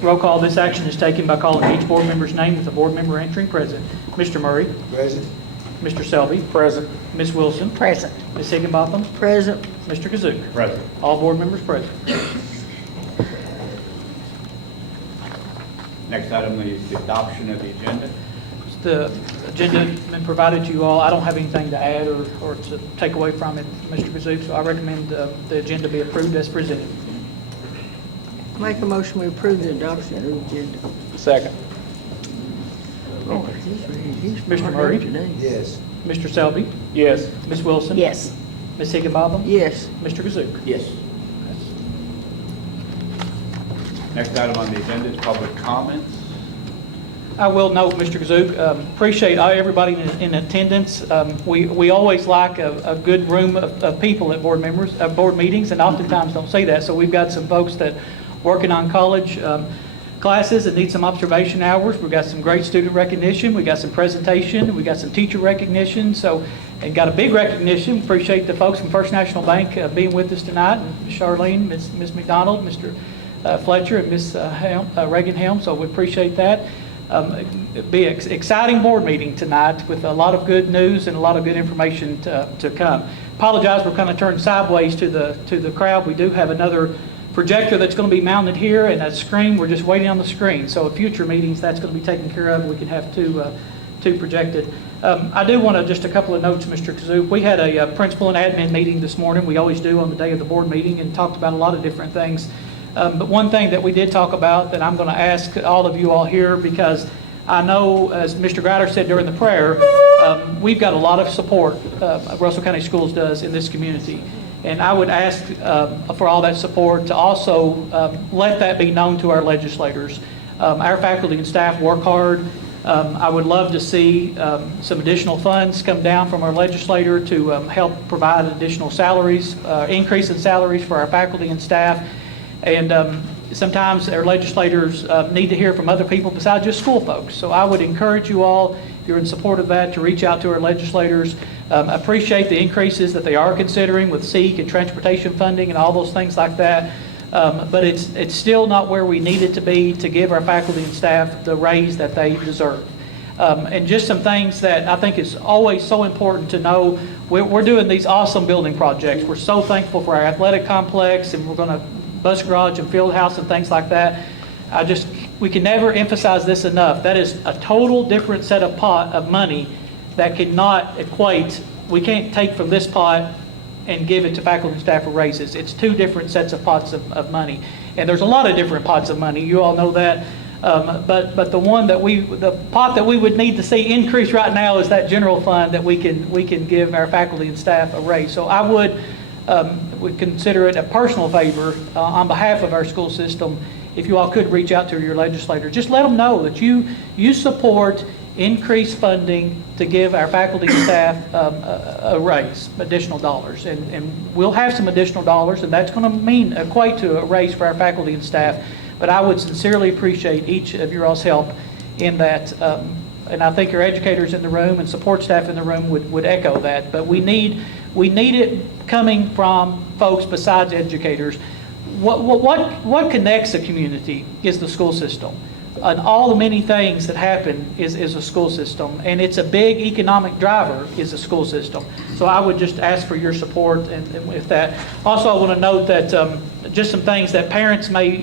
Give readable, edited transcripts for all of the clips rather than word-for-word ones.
Roll call. This action is taken by calling each board member's name with the board member answering present. Mr. Murray. Present. Mr. Selby. Present. Ms. Wilson. Present. Ms. Higginbotham. Present. Mr. Kazsuk. Present. All board members present. Next item is the adoption of the agenda. The agenda has been provided to you all. I don't have anything to add or to take away from it, Mr. Kazsuk, so I recommend the agenda be approved as presented. Make a motion we approve the adoption of the agenda. Second. Oh, he's Mr. Murray? today. Yes. Mr. Selby. Yes. Ms. Wilson. Yes. Ms. Higginbotham. Yes. Mr. Kazsuk. Yes. Next item on the agenda is public comments. I will note, Mr. Kazsuk, appreciate everybody in attendance. We always like a good room of people at board meetings, and oftentimes don't see that. So we've got some folks that working on college classes that need some observation hours. We've got some great student recognition. We got some presentation. We got some teacher recognition. So, and got a big recognition. Appreciate the folks from First National Bank being with us tonight. And Charlene, Ms. McDonald, Mr. Fletcher, and Ms. Reagan Helm. So we appreciate that. It'll be an exciting board meeting tonight with a lot of good news and a lot of good information to come. Apologize, we're kind of turned sideways to the crowd. We do have another projector that's going to be mounted here, and a screen. We're just waiting on the screen. So at future meetings, that's going to be taken care of. We can have two projected. I do want to just a couple of notes, Mr. Kazsuk. We had a principal and admin meeting this morning. We always do on the day of the board meeting, and talked about a lot of different things. But one thing that we did talk about that I'm going to ask all of you all here, because I know, as Mr. Grider said during the prayer, we've got a lot of support, Russell County Schools does, in this community. And I would ask for all that support to also let that be known to our legislators. Our faculty and staff work hard. I would love to see some additional funds come down from our legislator to help provide additional salaries, increase in salaries for our faculty and staff. And sometimes our legislators need to hear from other people besides just school folks. So I would encourage you all, if you're in support of that, to reach out to our legislators. Appreciate the increases that they are considering with SEEK and transportation funding and all those things like that. But it's still not where we need it to be to give our faculty and staff the raise that they deserve. And just some things that I think is always so important to know. We're doing these awesome building projects. We're so thankful for our athletic complex, and we're going to bus garage and field house and things like that. We can never emphasize this enough. That is a total different set of pot of money that cannot equate. We can't take from this pot and give it to faculty and staff for raises. It's two different sets of pots of money. And there's a lot of different pots of money. You all know that. But the pot that we would need to see increase right now is that general fund that we can give our faculty and staff a raise. So I would consider it a personal favor on behalf of our school system if you all could reach out to your legislator. Just let them know that you support increased funding to give our faculty and staff a raise, additional dollars. And we'll have some additional dollars, and that's going to equate to a raise for our faculty and staff. But I would sincerely appreciate each of your all's help in that. And I think your educators in the room and support staff in the room would echo that. But we need it coming from folks besides educators. What connects a community is the school system. And all the many things that happen is a school system. And it's a big economic driver is a school system. So I would just ask for your support and with that. Also, I want to note that just some things that parents may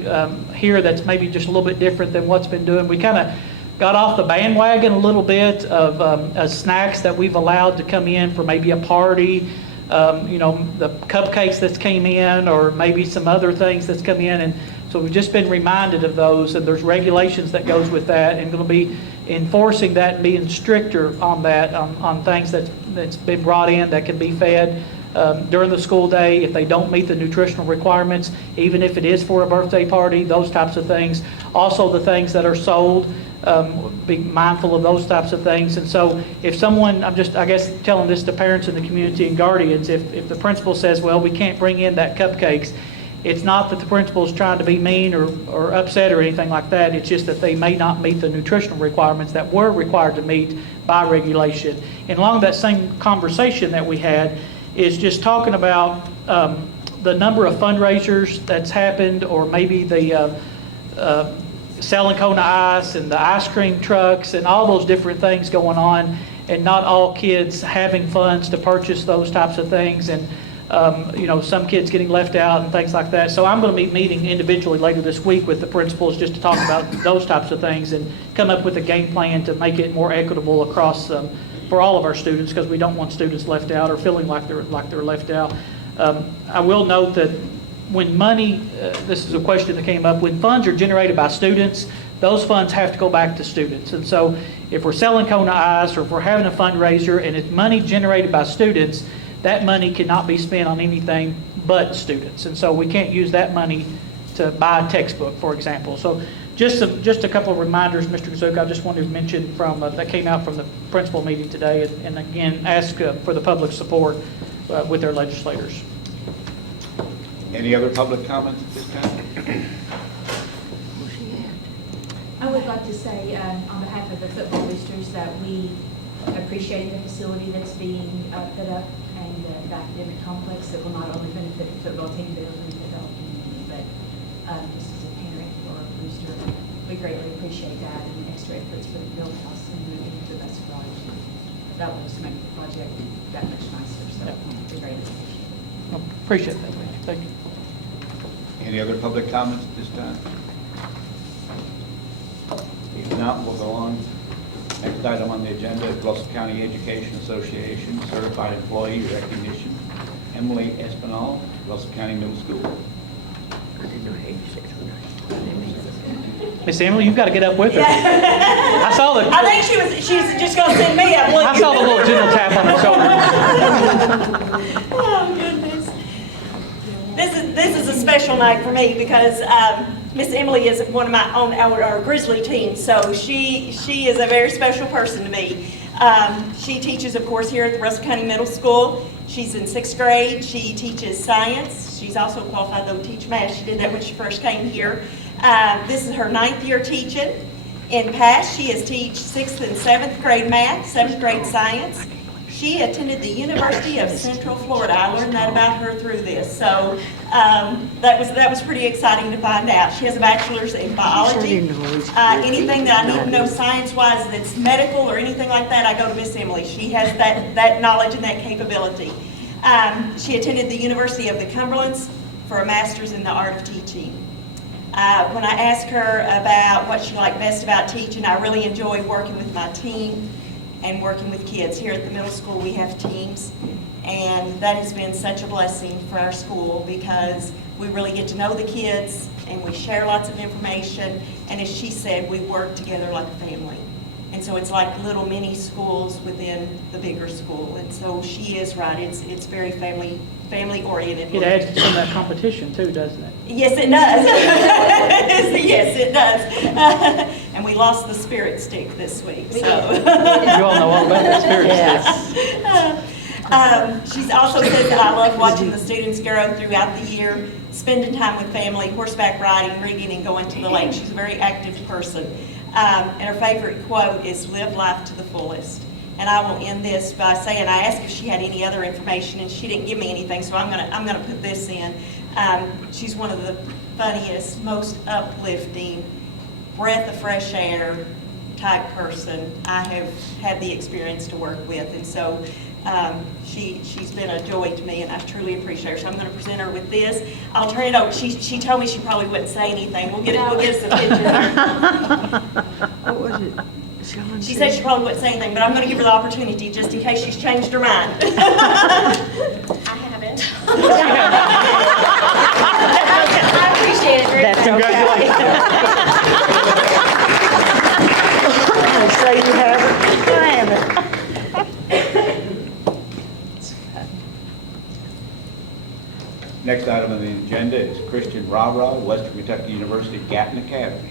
hear that's maybe just a little bit different than what's been doing. We kind of got off the bandwagon a little bit of snacks that we've allowed to come in for maybe a party. The cupcakes that came in, or maybe some other things that's come in, and so we've just been reminded of those, and there's regulations that goes with that, and going to be enforcing that and being stricter on that, on things that's been brought in that can be fed during the school day if they don't meet the nutritional requirements, even if it is for a birthday party, those types of things. Also the things that are sold, be mindful of those types of things. And so if someone, I guess telling this to parents in the community and guardians, if the principal says, well, we can't bring in that cupcakes, It's not that the principal is trying to be mean or upset or anything like that. It's just that they may not meet the nutritional requirements that we're required to meet by regulation. And along that same conversation that we had is just talking about the number of fundraisers that's happened, or maybe the selling Kona ice and the ice cream trucks and all those different things going on, and not all kids having funds to purchase those types of things, and some kids getting left out and things like that. So I'm going to be meeting individually later this week with the principals just to talk about those types of things and come up with a game plan to make it more equitable across for all of our students, because we don't want students left out or feeling like they're left out. I will note that when money, this is a question that came up, when funds are generated by students, those funds have to go back to students. And so if we're selling Kona ice, or if we're having a fundraiser and it's money generated by students, that money cannot be spent on anything but students. And so we can't use that money to buy a textbook, for example. So just a couple of reminders, Mr. Kazsuk, I just wanted to mention that came out from the principal meeting today, and again, ask for the public support with their legislators. Any other public comments at this time? I would like to say on behalf of the football boosters that we appreciate the facility that's being put up, and the academic complex that will not only benefit the football team, but it'll benefit the whole community. But just as a parent or a booster, we greatly appreciate that, and extra efforts for the field house and moving to the best garage. That will just make the project that much nicer. So we greatly appreciate it. Appreciate that. Thank you. Any other public comments at this time? If not, we'll go on. Next item on the agenda is Russell County Education Association Certified Employee Recognition. Emily Espinal, Russell County Middle School. Miss Emily, you've got to get up with her. I saw the. I think she was just going to send me up. I saw the little gentle tap on her shoulder. Oh, goodness. This is a special night for me because Miss Emily is one of our Grizzly team, so she is a very special person to me. She teaches, of course, here at the Russell County Middle School. She's in 6th grade. She teaches science. She's also qualified, though, to teach math. She did that when she first came here. This is her 9th year teaching. In past, she has taught 6th and 7th grade math, 7th grade science. She attended the University of Central Florida. I learned that about her through this. So that was pretty exciting to find out. She has a bachelor's in biology. Anything that I need to know science-wise that's medical or anything like that, I go to Miss Emily. She has that knowledge and that capability. She attended the University of the Cumberlands for a master's in the art of teaching. When I asked her about what she liked best about teaching, I really enjoy working with my team and working with kids. Here at the middle school, we have teams, and that has been such a blessing for our school because we really get to know the kids and we share lots of information, and as she said, we work together like a family. And so it's like little mini schools within the bigger school, and so she is right, it's very family oriented. It adds to some of that competition too, doesn't it? Yes, it does. Yes, it does. And we lost the spirit stick this week. So. You all know all about the spirit sticks. She's also said that I love watching the students grow throughout the year, spending time with family, horseback riding, rigging, and going to the lake. She's a very active person. And her favorite quote is, "Live life to the fullest." And I will end this by saying, I asked if she had any other information, and she didn't give me anything, so I'm gonna put this in. She's one of the funniest, most uplifting, breath of fresh air type person I have had the experience to work with, and so she's been a joy to me, and I truly appreciate her. So I'm going to present her with this. I'll turn it over. She told me she probably wouldn't say anything. We'll get us a picture. What was it? She said she probably wouldn't say anything, but I'm going to give her the opportunity just in case she's changed her mind. I haven't. I appreciate it very much. Congratulations. Say you haven't. You haven't. Next item on the agenda is Christian Rara, Western Kentucky University Gatton Academy.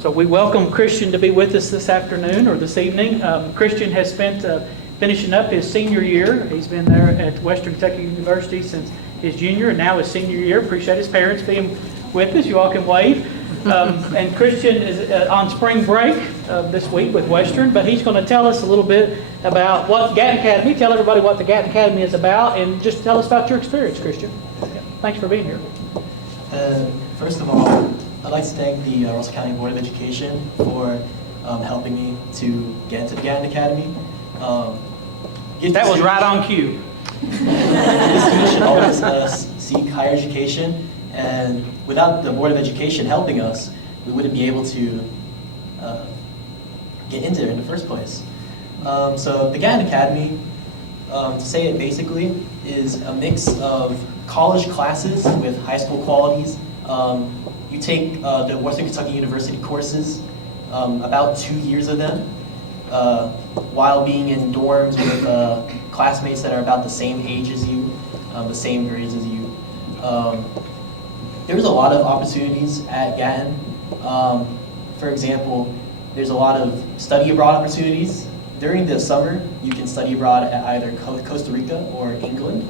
So we welcome Christian to be with us this afternoon or this evening. Christian has spent finishing up his senior year. He's been there at Western Kentucky University since his junior and now his senior year. Appreciate his parents being with us. You all can wave. And Christian is on spring break this week with Western, but he's going to tell us a little bit about what Gatton Academy, tell everybody what the Gatton Academy is about, and just tell us about your experience, Christian. Thanks for being here. First of all, I'd like to thank the Russell County Board of Education for helping me to get into the Gatton Academy. That was right on cue. This student should always seek higher education, and without the Board of Education helping us, we wouldn't be able to get into there in the first place. So the Gatton Academy, to say it basically, is a mix of college classes with high school qualities. You take the Western Kentucky University courses, about 2 years of them, while being in dorms with classmates that are about the same age as you, the same grades as you. There's a lot of opportunities at Gatton. For example, there's a lot of study abroad opportunities. During the summer, you can study abroad at either Costa Rica or England.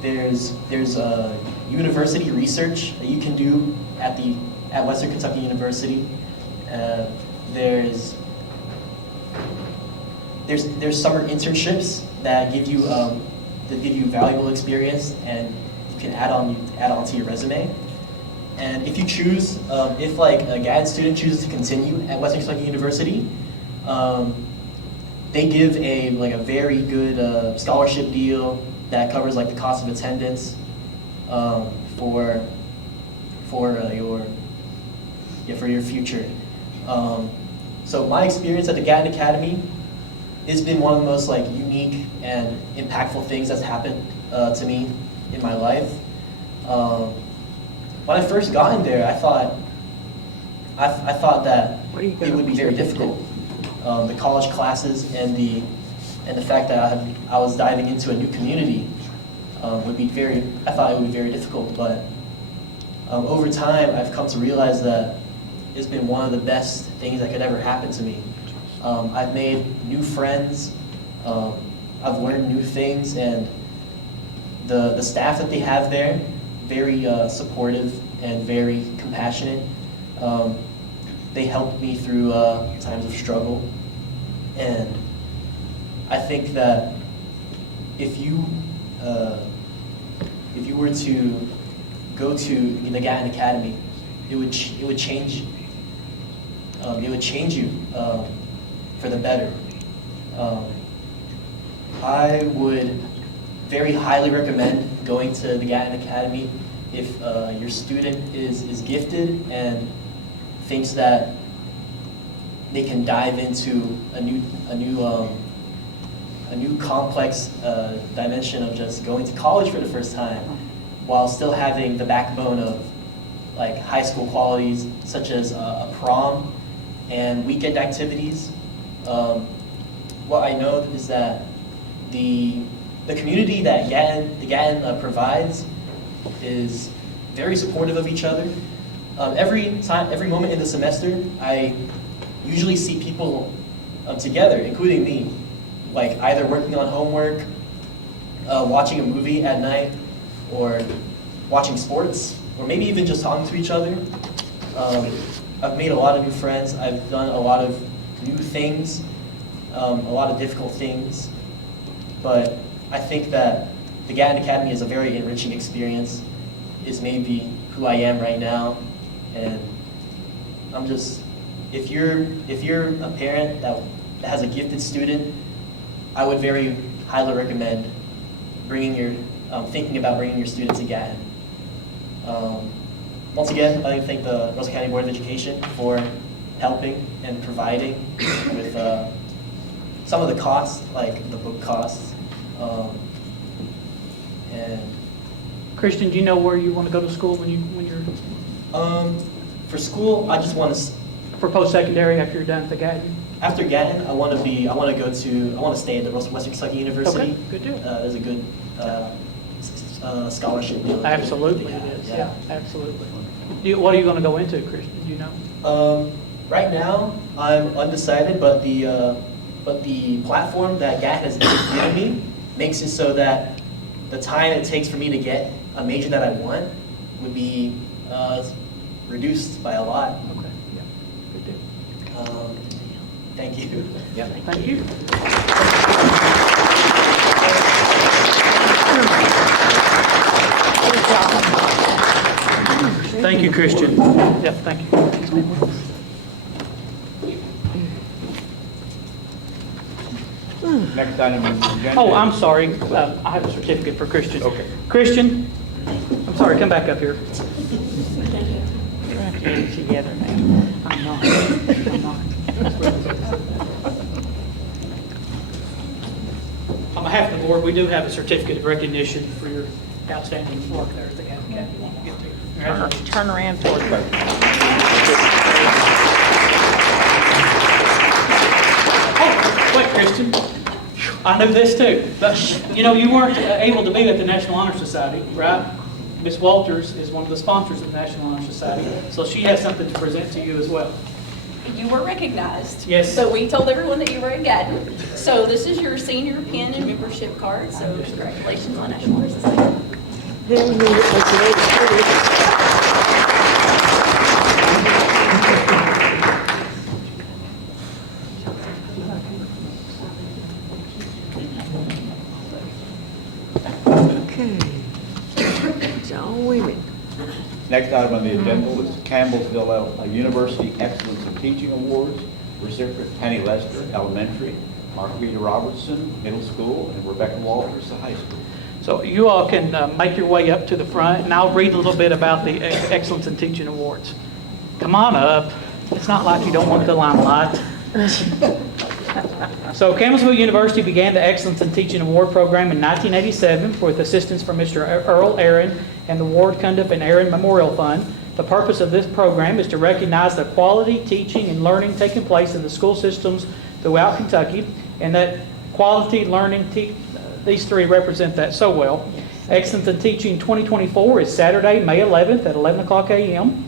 There's university research that you can do at Western Kentucky University. There's summer internships that give you valuable experience, and you can add on to your resume. And if you choose, if like a Gatton student chooses to continue at Western Kentucky University, they give a very good scholarship deal that covers like the cost of attendance for your future. So my experience at the Gatton Academy has been one of the most unique and impactful things that's happened to me in my life. When I first got in there, I thought that it would be very difficult. The college classes and the fact that I was diving into a new community would be I thought it would be very difficult. But over time, I've come to realize that it's been one of the best things that could ever happen to me. I've made new friends, I've learned new things, and the staff that they have there, very supportive and very compassionate. They helped me through times of struggle, and I think that if you were to go to the Gatton Academy, it would change you for the better. I would very highly recommend going to the Gatton Academy if your student is gifted and thinks that they can dive into a new complex dimension of just going to college for the first time, while still having the backbone of high school qualities such as a prom and weekend activities. What I know is that the community that the Gatton provides is very supportive of each other. Every moment in the semester, I usually see people together, including me, either working on homework, watching a movie at night, or watching sports, or maybe even just talking to each other. I've made a lot of new friends. I've done a lot of new things, a lot of difficult things, but I think that the Gatton Academy is a very enriching experience. It's maybe who I am right now, and if you're a parent that has a gifted student, I would very highly recommend thinking about bringing your student to Gatton. Once again, I'd like to thank the Russell County Board of Education for helping and providing with some of the costs, like the book costs. And Christian, do you know where you want to go to school when you're for school, I just want to. For post-secondary after you're done at the Gatton? After Gatton, I want to stay at the Western Kentucky University. Okay, good deal. There's a good scholarship deal. Absolutely, it is. Yeah, absolutely. What are you going to go into, Christian? Do you know? Right now, I'm undecided, but the platform that Gatton has given me makes it so that the time it takes for me to get a major that I want would be reduced by a lot. Okay, yeah, good deal. Thank you. Yeah, thank you. Thank you, Christian. Yeah, thank you. Next item on the agenda. Oh, I'm sorry. I have a certificate for Christian. Okay. Christian, I'm sorry, come back up here. We're have to get it together now. I'm not. I'm not. On behalf of the board, we do have a certificate of recognition for your outstanding work there at the academy. You want to get to. Congratulations. Turn around toward me. Oh, wait, Christian. I knew this too. But, you know, you weren't able to be at the National Honor Society, right? Miss Walters is one of the sponsors of the National Honor Society, so she has something to present to you as well. You were recognized. Yes. So we told everyone that you were a Gaddon. So this is your senior pin and membership card. So congratulations on National Honor Society. Then we get Okay. It's all women. Next item on the agenda is Campbellsville University Excellence in Teaching Awards. Recipient Penny Lester, elementary, Margarita Robertson, middle school, and Rebecca Walters, the high school. So you all can make your way up to the front, and I'll read a little bit about the Excellence in Teaching Awards. Come on up. It's not like you don't want the limelight. So Campbellsville University began the Excellence in Teaching Award program in 1987 with assistance from Mr. Earl Aaron and the Ward Cundiff and Aaron Memorial Fund. The purpose of this program is to recognize the quality teaching and learning taking place in the school systems throughout Kentucky, and that quality learning, these three represent that so well. Excellence in Teaching 2024 is Saturday, May 11th at 11 o'clock a.m.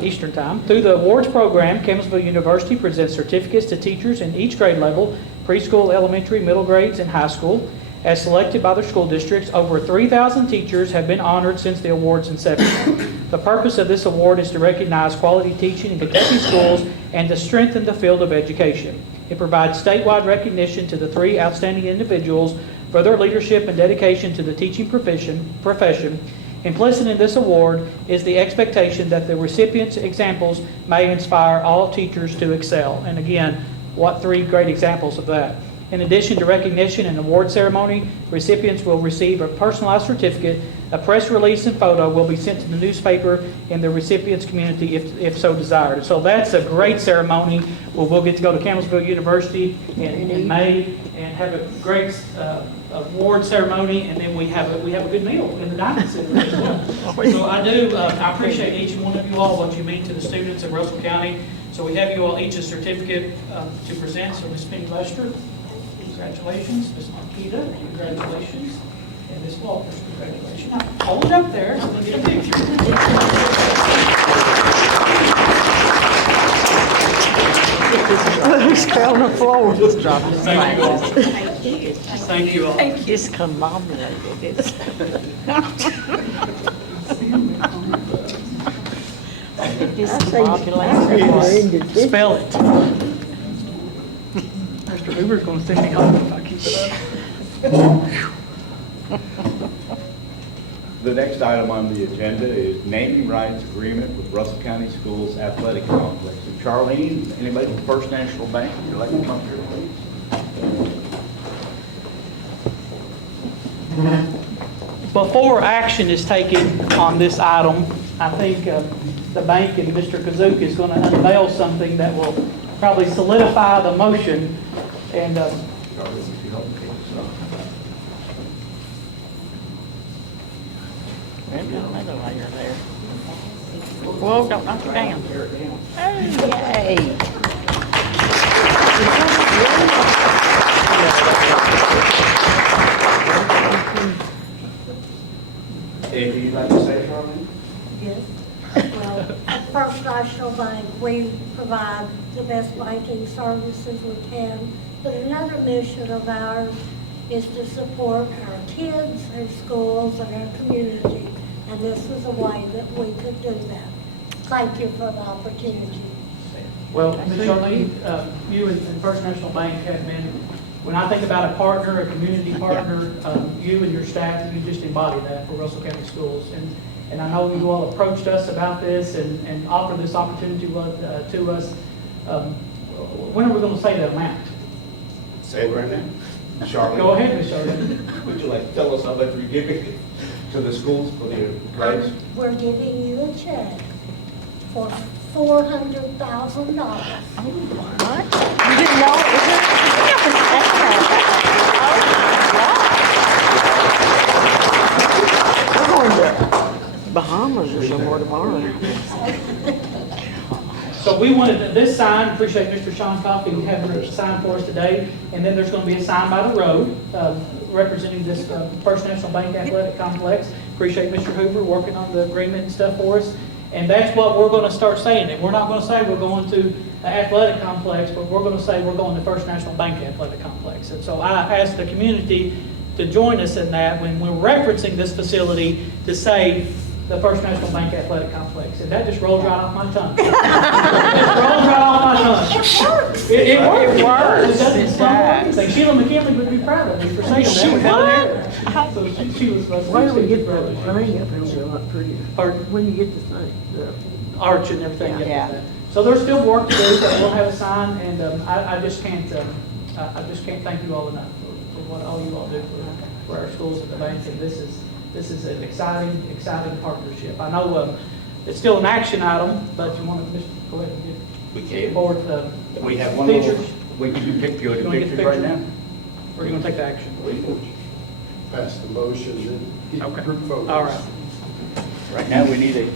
Eastern Time. Through the awards program, Campbellsville University presents certificates to teachers in each grade level, preschool, elementary, middle grades, and high school. As selected by their school districts, over 3,000 teachers have been honored since the award's inception. The purpose of this award is to recognize quality teaching in Kentucky schools and to strengthen the field of education. It provides statewide recognition to the three outstanding individuals for their leadership and dedication to the teaching profession. Implicit in this award is the expectation that the recipients' examples may inspire all teachers to excel. And again, what three great examples of that. In addition to recognition and award ceremony, recipients will receive a personalized certificate. A press release and photo will be sent to the newspaper in the recipient's community if so desired. So that's a great ceremony. We'll get to go to Campbellsville University in May and have a great award ceremony, and then we have a good meal in the dining center as well. So I appreciate each one of you all, what you mean to the students of Russell County. So we have you all each a certificate to present. So Ms. Penny Lester, congratulations. Ms. Marquita, congratulations. And Ms. Walters, congratulations. Now, hold it up there so we'll get a picture. It's fell on the floor. Thank you all. Thank you all. It's commemораted. It's Spell it. Mr. Hoover's going to send me home if I keep it up. The next item on the agenda is naming rights agreement with Russell County Schools Athletic Complex. And Charlene, anybody from First National Bank, would you like to come up here, please? Before action is taken on this item, I think the bank and Mr. Kazsuk is going to unveil something that will probably solidify the motion. And Charlene, would you help me kick this off? There's another layer there. Whoa, don't knock it down. Hey, yay. Anything you'd like to say, Charlene? Yes. Well, at First National Bank, we provide the best banking services we can. But another mission of ours is to support our kids, our schools, and our community. And this is a way that we could do that. Thank you for the opportunity. Well, Ms. Charlene, you and First National Bank have been, when I think about a partner, a community partner, you and your staff, you just embody that for Russell County Schools. And I know you all approached us about this and offered this opportunity to us. When are we going to say the amount? Say it right now. Charlotte. Go ahead, Ms. Charlene. Would you like to tell us how much you're giving to the schools for the grades? We're giving you a check for $400,000. What? You didn't know it was We're going to Bahamas or somewhere tomorrow. So we wanted this sign, appreciate Mr. Sean Coffey having a sign for us today, and then there's going to be a sign by the road representing this First National Bank Athletic Complex. Appreciate Mr. Hoover working on the agreement and stuff for us. And that's what we're going to start saying. And we're not going to say we're going to the athletic complex, but we're going to say we're going to First National Bank Athletic Complex. And so I asked the community to join us in that when we're referencing this facility to say the First National Bank Athletic Complex. And that just rolls right off my tongue. It just rolls right off my tongue. It works. It doesn't stumble anything. Sheila McKinley would be proud of me for saying that. She without an error. So she was. Where do we get the thing up here a lot prettier? Pardon? When you get the thing, the Arch and everything. Yeah. So there's still work to do, but we'll have a sign, and I just can't thank you all enough for what all you all do for our schools and the banks, and this is an exciting partnership. I know it's still an action item, but you want to just go ahead and We get can. board We have one pictures. We can do picture, You wanna get the pictures right picture? now. Or are you going to take the action? Pass the motion and get Okay. group photos. All right. Right now, we need a,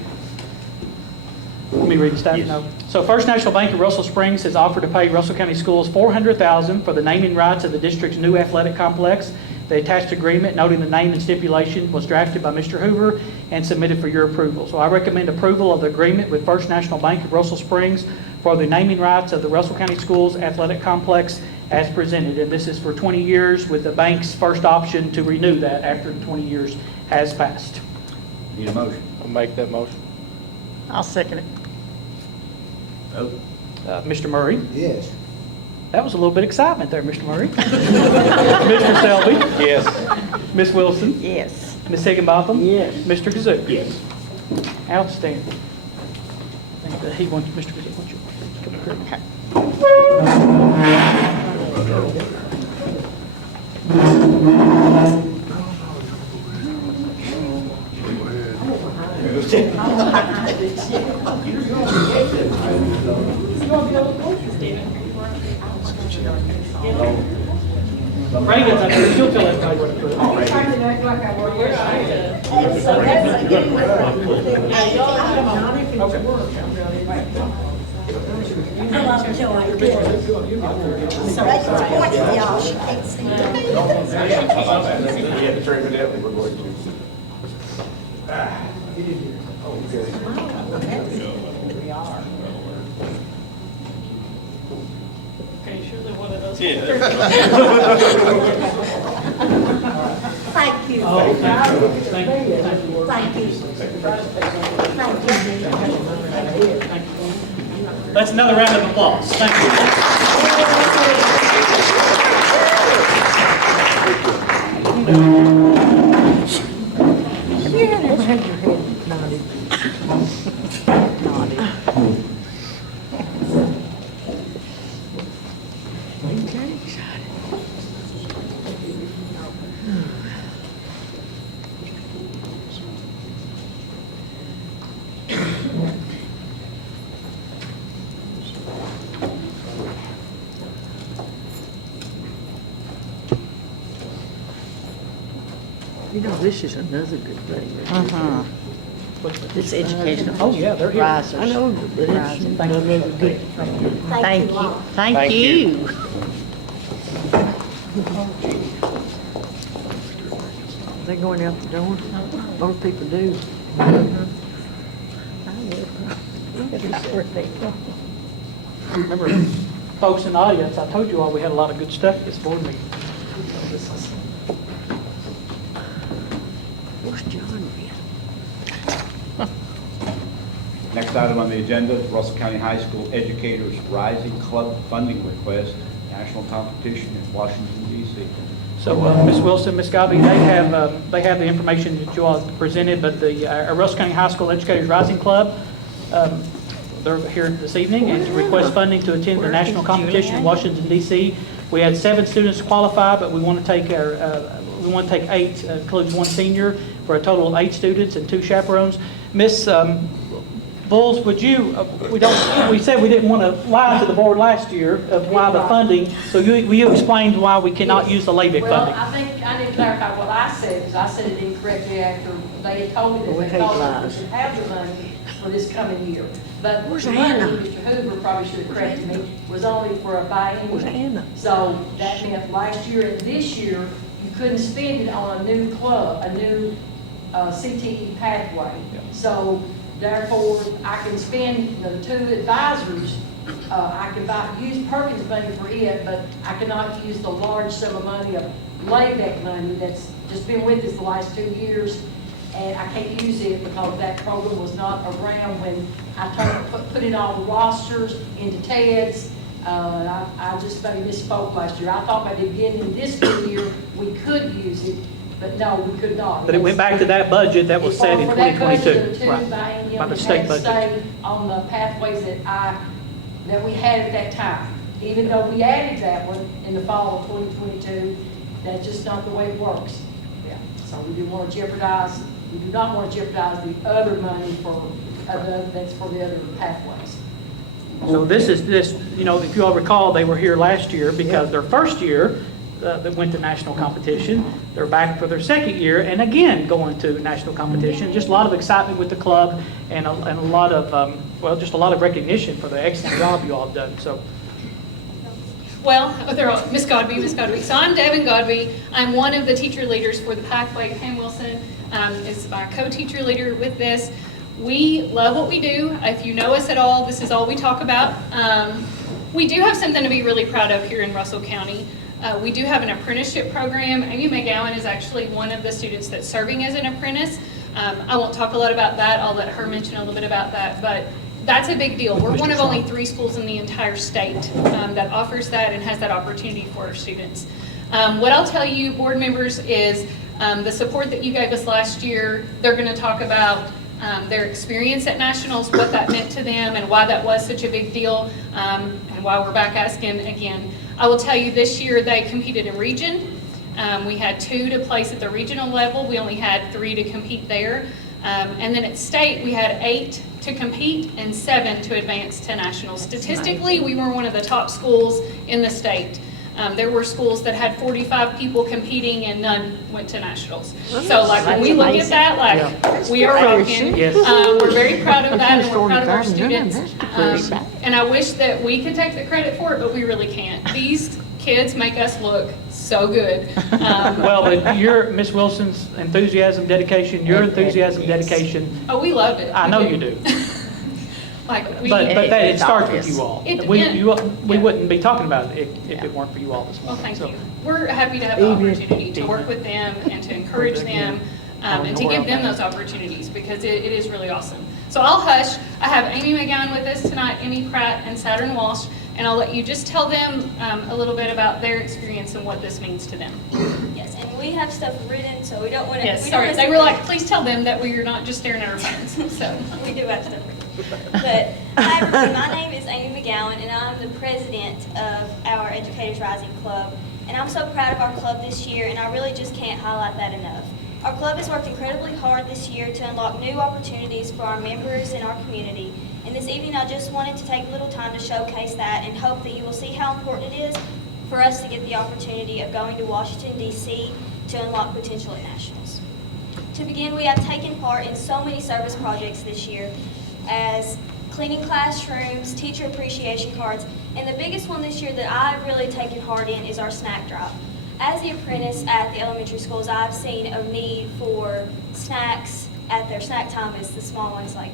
Let me read the staff Yes. note. So First National Bank of Russell Springs has offered to pay Russell County Schools $400,000 for the naming rights of the district's new athletic complex. The attached agreement noting the name and stipulation was drafted by Mr. Hoover and submitted for your approval. So I recommend approval of the agreement with First National Bank of Russell Springs for the naming rights of the Russell County Schools athletic complex as presented. And this is for 20 years with the bank's first option to renew that after 20 years has passed. need a motion. I'll make that motion. I'll second it. Vote. Mr. Murray? Yes. That was a little bit of excitement there, Mr. Murray. Mr. Selby? Yes. Ms. Wilson? Yes. Ms. Higginbotham? Yes. Mr. Kazoo? Yes. Outstanding. I think that he wants, Mr. Kazoo, wants you to come up here. Okay. Reagan's up here, she'll tell everybody what to put. Yeah, Trey, evidently, we're going to. Okay, surely one of those. Thank you. Oh, thank you. Thank you. Thank you. Thank you. That's another round of applause. Thank you. Have you ever had your head nodded? Nodded. Okay, excited. You know, this is another good thing. Uh-huh. This educational. Oh, yeah, they're here. Risers. I know, but it's Rising. another good thing. Thank you. Thank Thank you. you. They're going out the door. Most people do. Remember, folks in the audience, I told you all we had a lot of good stuff at this board meeting. Where's John been? Next item on the agenda is Russell County High School Educators Rising Club funding request, national competition in Washington, D.C. So, Ms. Wilson, Ms. Godby, they have the information that you all presented, but the Russell County High School Educators Rising Club, they're here this evening and to request funding to attend the national competition in Washington, D.C. We had 7 students qualify, but we want to take 8, includes 1 senior, for a total of 8 students and 2 chaperones. Miss Bulls, would you, we said we didn't want to lie to the board last year of why the funding, so you explained why we cannot use the LABIC funding. Well, I think I need to clarify what I said, because I said it incorrectly after they had told me that they thought we should have the money for this coming year. But the money, Mr. Hoover probably should have corrected me, was only for a biennial. So that meant last year and this year, you couldn't spend it on a new club, a new CTE pathway. So therefore, I can spend the 2 advisors, I can use Perkins money for it, but I cannot use the large sum of money of LABEC money that's just been with us the last 2 years. And I can't use it because that program was not around when I put in all the rosters into TEDS. I just maybe misspoke last year. I thought by the beginning of this school year, we could use it, but no, we could not. But it went back to that budget that was set in For that budget 2022. of 2 biennium, By the it state had to budget. stay on the pathways that we had at that time. Even though we added that one in the fall of 2022, that's just not the way it works. Yeah. So we do not want to jeopardize the other money that's for the other pathways. So this, if you all recall, they were here last year because their first year, that went to national competition. They're back for their second year and again going to national competition. Just a lot of excitement with the club and a lot of, just a lot of recognition for the excellent job you all have done. So. Well, they're all, Ms. Godby. So I'm Devin Godby. I'm one of the teacher leaders for the Pathway. Pam Wilson is my co-teacher leader with this. We love what we do. If you know us at all, this is all we talk about. We do have something to be really proud of here in Russell County. We do have an apprenticeship program. Amy McGowan is actually one of the students that's serving as an apprentice. I won't talk a lot about that. I'll let her mention a little bit about that. But that's a big deal. We're one of only 3 schools in the entire state that offers that and has that opportunity for our students. What I'll tell you, board members, is the support that you gave us last year. They're going to talk about their experience at nationals, what that meant to them, and why that was such a big deal, and why we're back asking again. I will tell you, this year they competed in region. We had 2 to place at the regional level. We only had 3 to compete there. And then at state, we had 8 to compete and 7 to advance to nationals. Statistically, we were one of the top schools in the state. There were schools that had 45 people competing and none went to nationals. So like when we look at that, like we are rocking. Yes. We're very proud of that and we're proud of our students. And I wish that we could take the credit for it, but we really can't. These kids make us look so good. Well, but your, Miss Wilson's enthusiasm, dedication, your enthusiasm, dedication, Oh, we love it. I know you do. Like we. But that it starts with you all. It- We wouldn't be talking about it if it weren't for you all this Well, morning. thank So, you. We're happy to have the opportunity to work with them and to encourage them and to give them those opportunities because it is really awesome. So I'll hush. I have Amy McGowan with us tonight, Amy Pratt, and Saturn Walsh, and I'll let you just tell them a little bit about their experience and what this means to them. Yes, and we have stuff written, so we don't want to. Yes, sorry. They were like, please tell them that we are not just staring at our phones. So we do have stuff written. But hi everybody, my name is Amy McGowan and I'm the president of our Educators Rising Club. And I'm so proud of our club this year and I really just can't highlight that enough. Our club has worked incredibly hard this year to unlock new opportunities for our members and our community. And this evening I just wanted to take a little time to showcase that and hope that you will see how important it is for us to get the opportunity of going to Washington, D.C. to unlock potential at nationals. To begin, we have taken part in so many service projects this year, as cleaning classrooms, teacher appreciation cards, and the biggest one this year that I've really taken heart in is our snack drive. As the apprentice at the elementary schools, I've seen a need for snacks at their snack time as the small ones, like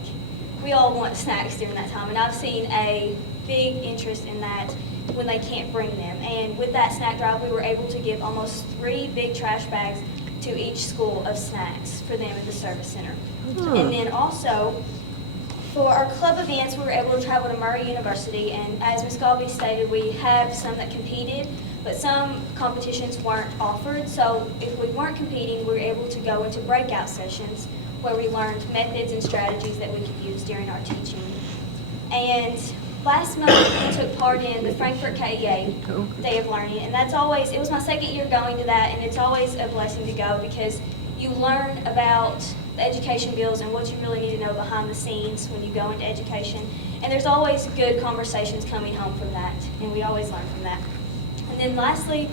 we all want snacks during that time, and I've seen a big interest in that when they can't bring them. And with that snack drive, we were able to give almost 3 big trash bags to to each school of snacks for them at the service center. And then also, for our club events, we were able to travel to Murray University, and as Ms. Galby stated, we have some that competed, but some competitions weren't offered. So if we weren't competing, we were able to go into breakout sessions where we learned methods and strategies that we could use during our teaching. And last month, we took part in the Frankfurt KEA Day of Learning, and that's always, it was my second year going to that, and it's always a blessing to go because you learn about the education bills and what you really need to know behind the scenes when you go into education. And there's always good conversations coming home from that, and we always learn from that. And then lastly,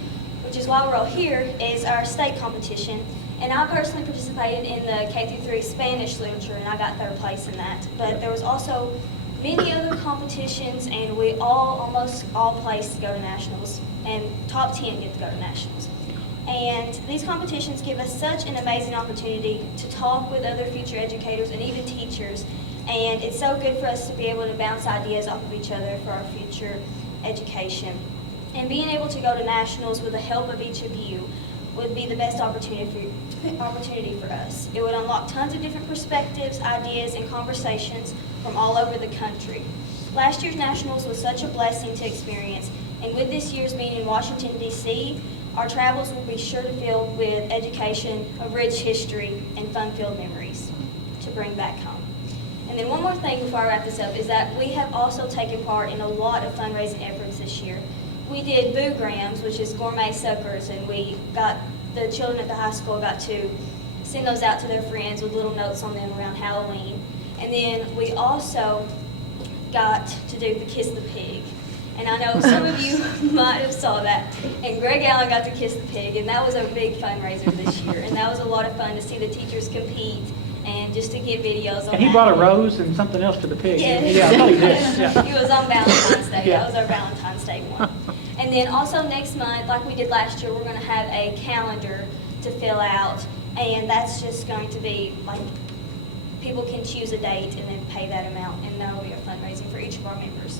which is why we're all here, is our state competition. And I personally participated in the K-3 Spanish literature, and I got third place in that. But there was also many other competitions, and we almost all placed to go to nationals, and top 10 get to go to nationals. And these competitions give us such an amazing opportunity to talk with other future educators and even teachers. And it's so good for us to be able to bounce ideas off of each other for our future education. And being able to go to nationals with the help of each of you would be the best opportunity for us. It would unlock tons of different perspectives, ideas, and conversations from all over the country. Last year's nationals was such a blessing to experience, and with this year's being in Washington, D.C., our travels will be sure to fill with education, a rich history, and fun-filled memories to bring back home. And then one more thing before I wrap this up is that we have also taken part in a lot of fundraising efforts this year. We did Boo-grams, which is gourmet suppers, and the children at the high school got to send those out to their friends with little notes on them around Halloween. And then we also got to do the Kiss the Pig. And I know some of you might have saw that. And Greg Allen got to kiss the pig, and that was a big fundraiser this year. And that was a lot of fun to see the teachers compete and just to get videos on that. And he brought a rose and something else to the pig. Yeah, I thought he did. Yeah. He was on Valentine's Day. Yeah. That was our Valentine's Day one. And then also next month, like we did last year, we're going to have a calendar to fill out. And that's just going to be like, people can choose a date and then pay that amount, and that will be a fundraising for each of our members.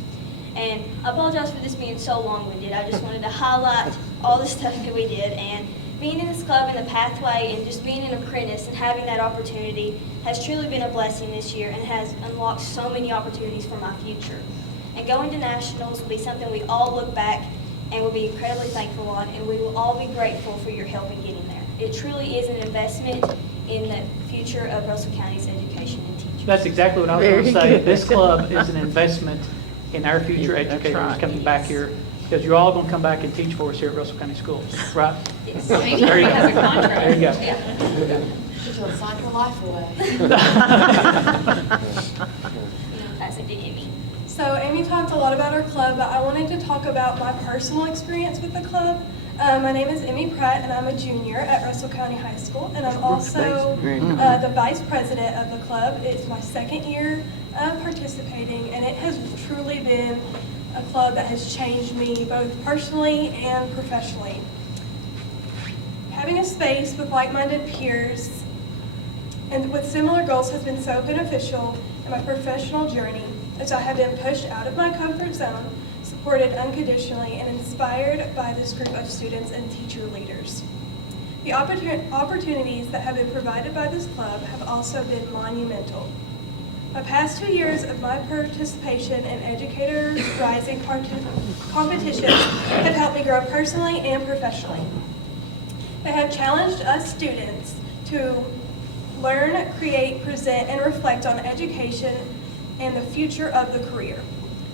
And I apologize for this being so long-winded. I just wanted to highlight all the stuff that we did. And being in this club in the pathway and just being an apprentice and having that opportunity has truly been a blessing this year and has unlocked so many opportunities for my future. And going to nationals will be something we all look back and will be incredibly thankful on, and we will all be grateful for your help in getting there. It truly is an investment in the future of Russell County's education and teachers. That's exactly what I was going to say. This club is an investment in our future educators coming back here, because you're all going to come back and teach for us here at Russell County Schools, right? Yes. Amy There you go. has a contract. There you go. Yeah. She's gonna sign her life away. Pass it to Amy. So Amy talked a lot about our club, but I wanted to talk about my personal experience with the club. My name is Emmy Pratt, and I'm a junior at Russell County High School, and I'm also the vice president of the club. It's my second year participating, and it has truly been a club that has changed me both personally and professionally. Having a space with like-minded peers and with similar goals has been so beneficial in my professional journey, as I have been pushed out of my comfort zone, supported unconditionally, and inspired by this group of students and teacher leaders. The opportunities that have been provided by this club have also been monumental. My past 2 years of my participation in Educator Rising competitions have helped me grow personally and professionally. They have challenged us students to learn, create, present, and reflect on education and the future of the career.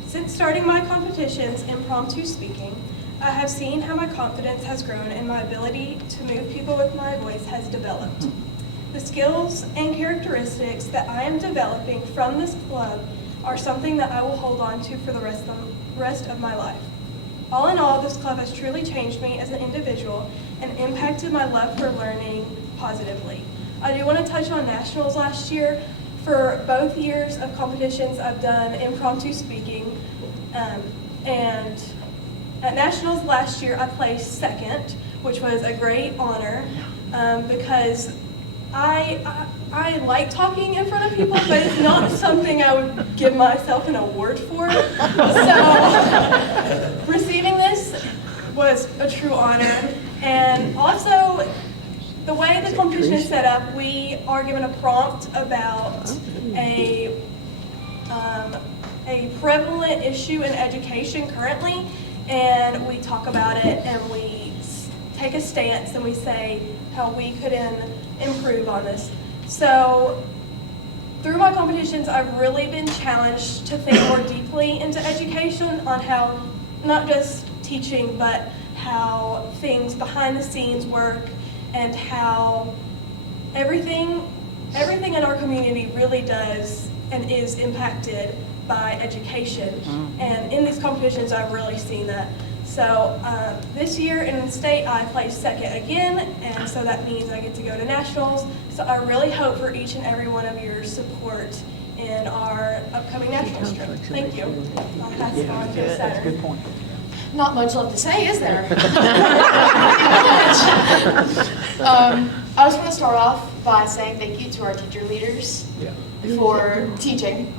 Since starting my competitions impromptu speaking, I have seen how my confidence has grown and my ability to move people with my voice has developed. The skills and characteristics that I am developing from this club are something that I will hold on to for the rest of my life. All in all, this club has truly changed me as an individual and impacted my love for learning positively. I do want to touch on nationals last year. For both years of competitions, I've done impromptu speaking, and at nationals last year, I placed second, which was a great honor because I like talking in front of people, but it's not something I would give myself an award for. So receiving this was a true honor, and also the way the competition is set up, we are given a prompt about a prevalent issue in education currently, and we talk about it and we take a stance and we say how we could improve on this. So through my competitions, I've really been challenged to think more deeply into education on how not just teaching, but how things behind the scenes work and how everything in our community really does and is impacted by education. And in these competitions, I've really seen that. So this year in state, I placed second again, and so that means I get to go to nationals. So I really hope for each and every one of your support in our upcoming nationals trip. Thank you. I'll pass it on to That's a Saturn. good point. Not much left to say, is there? I just want to start off by saying thank you to our teacher leaders for teaching,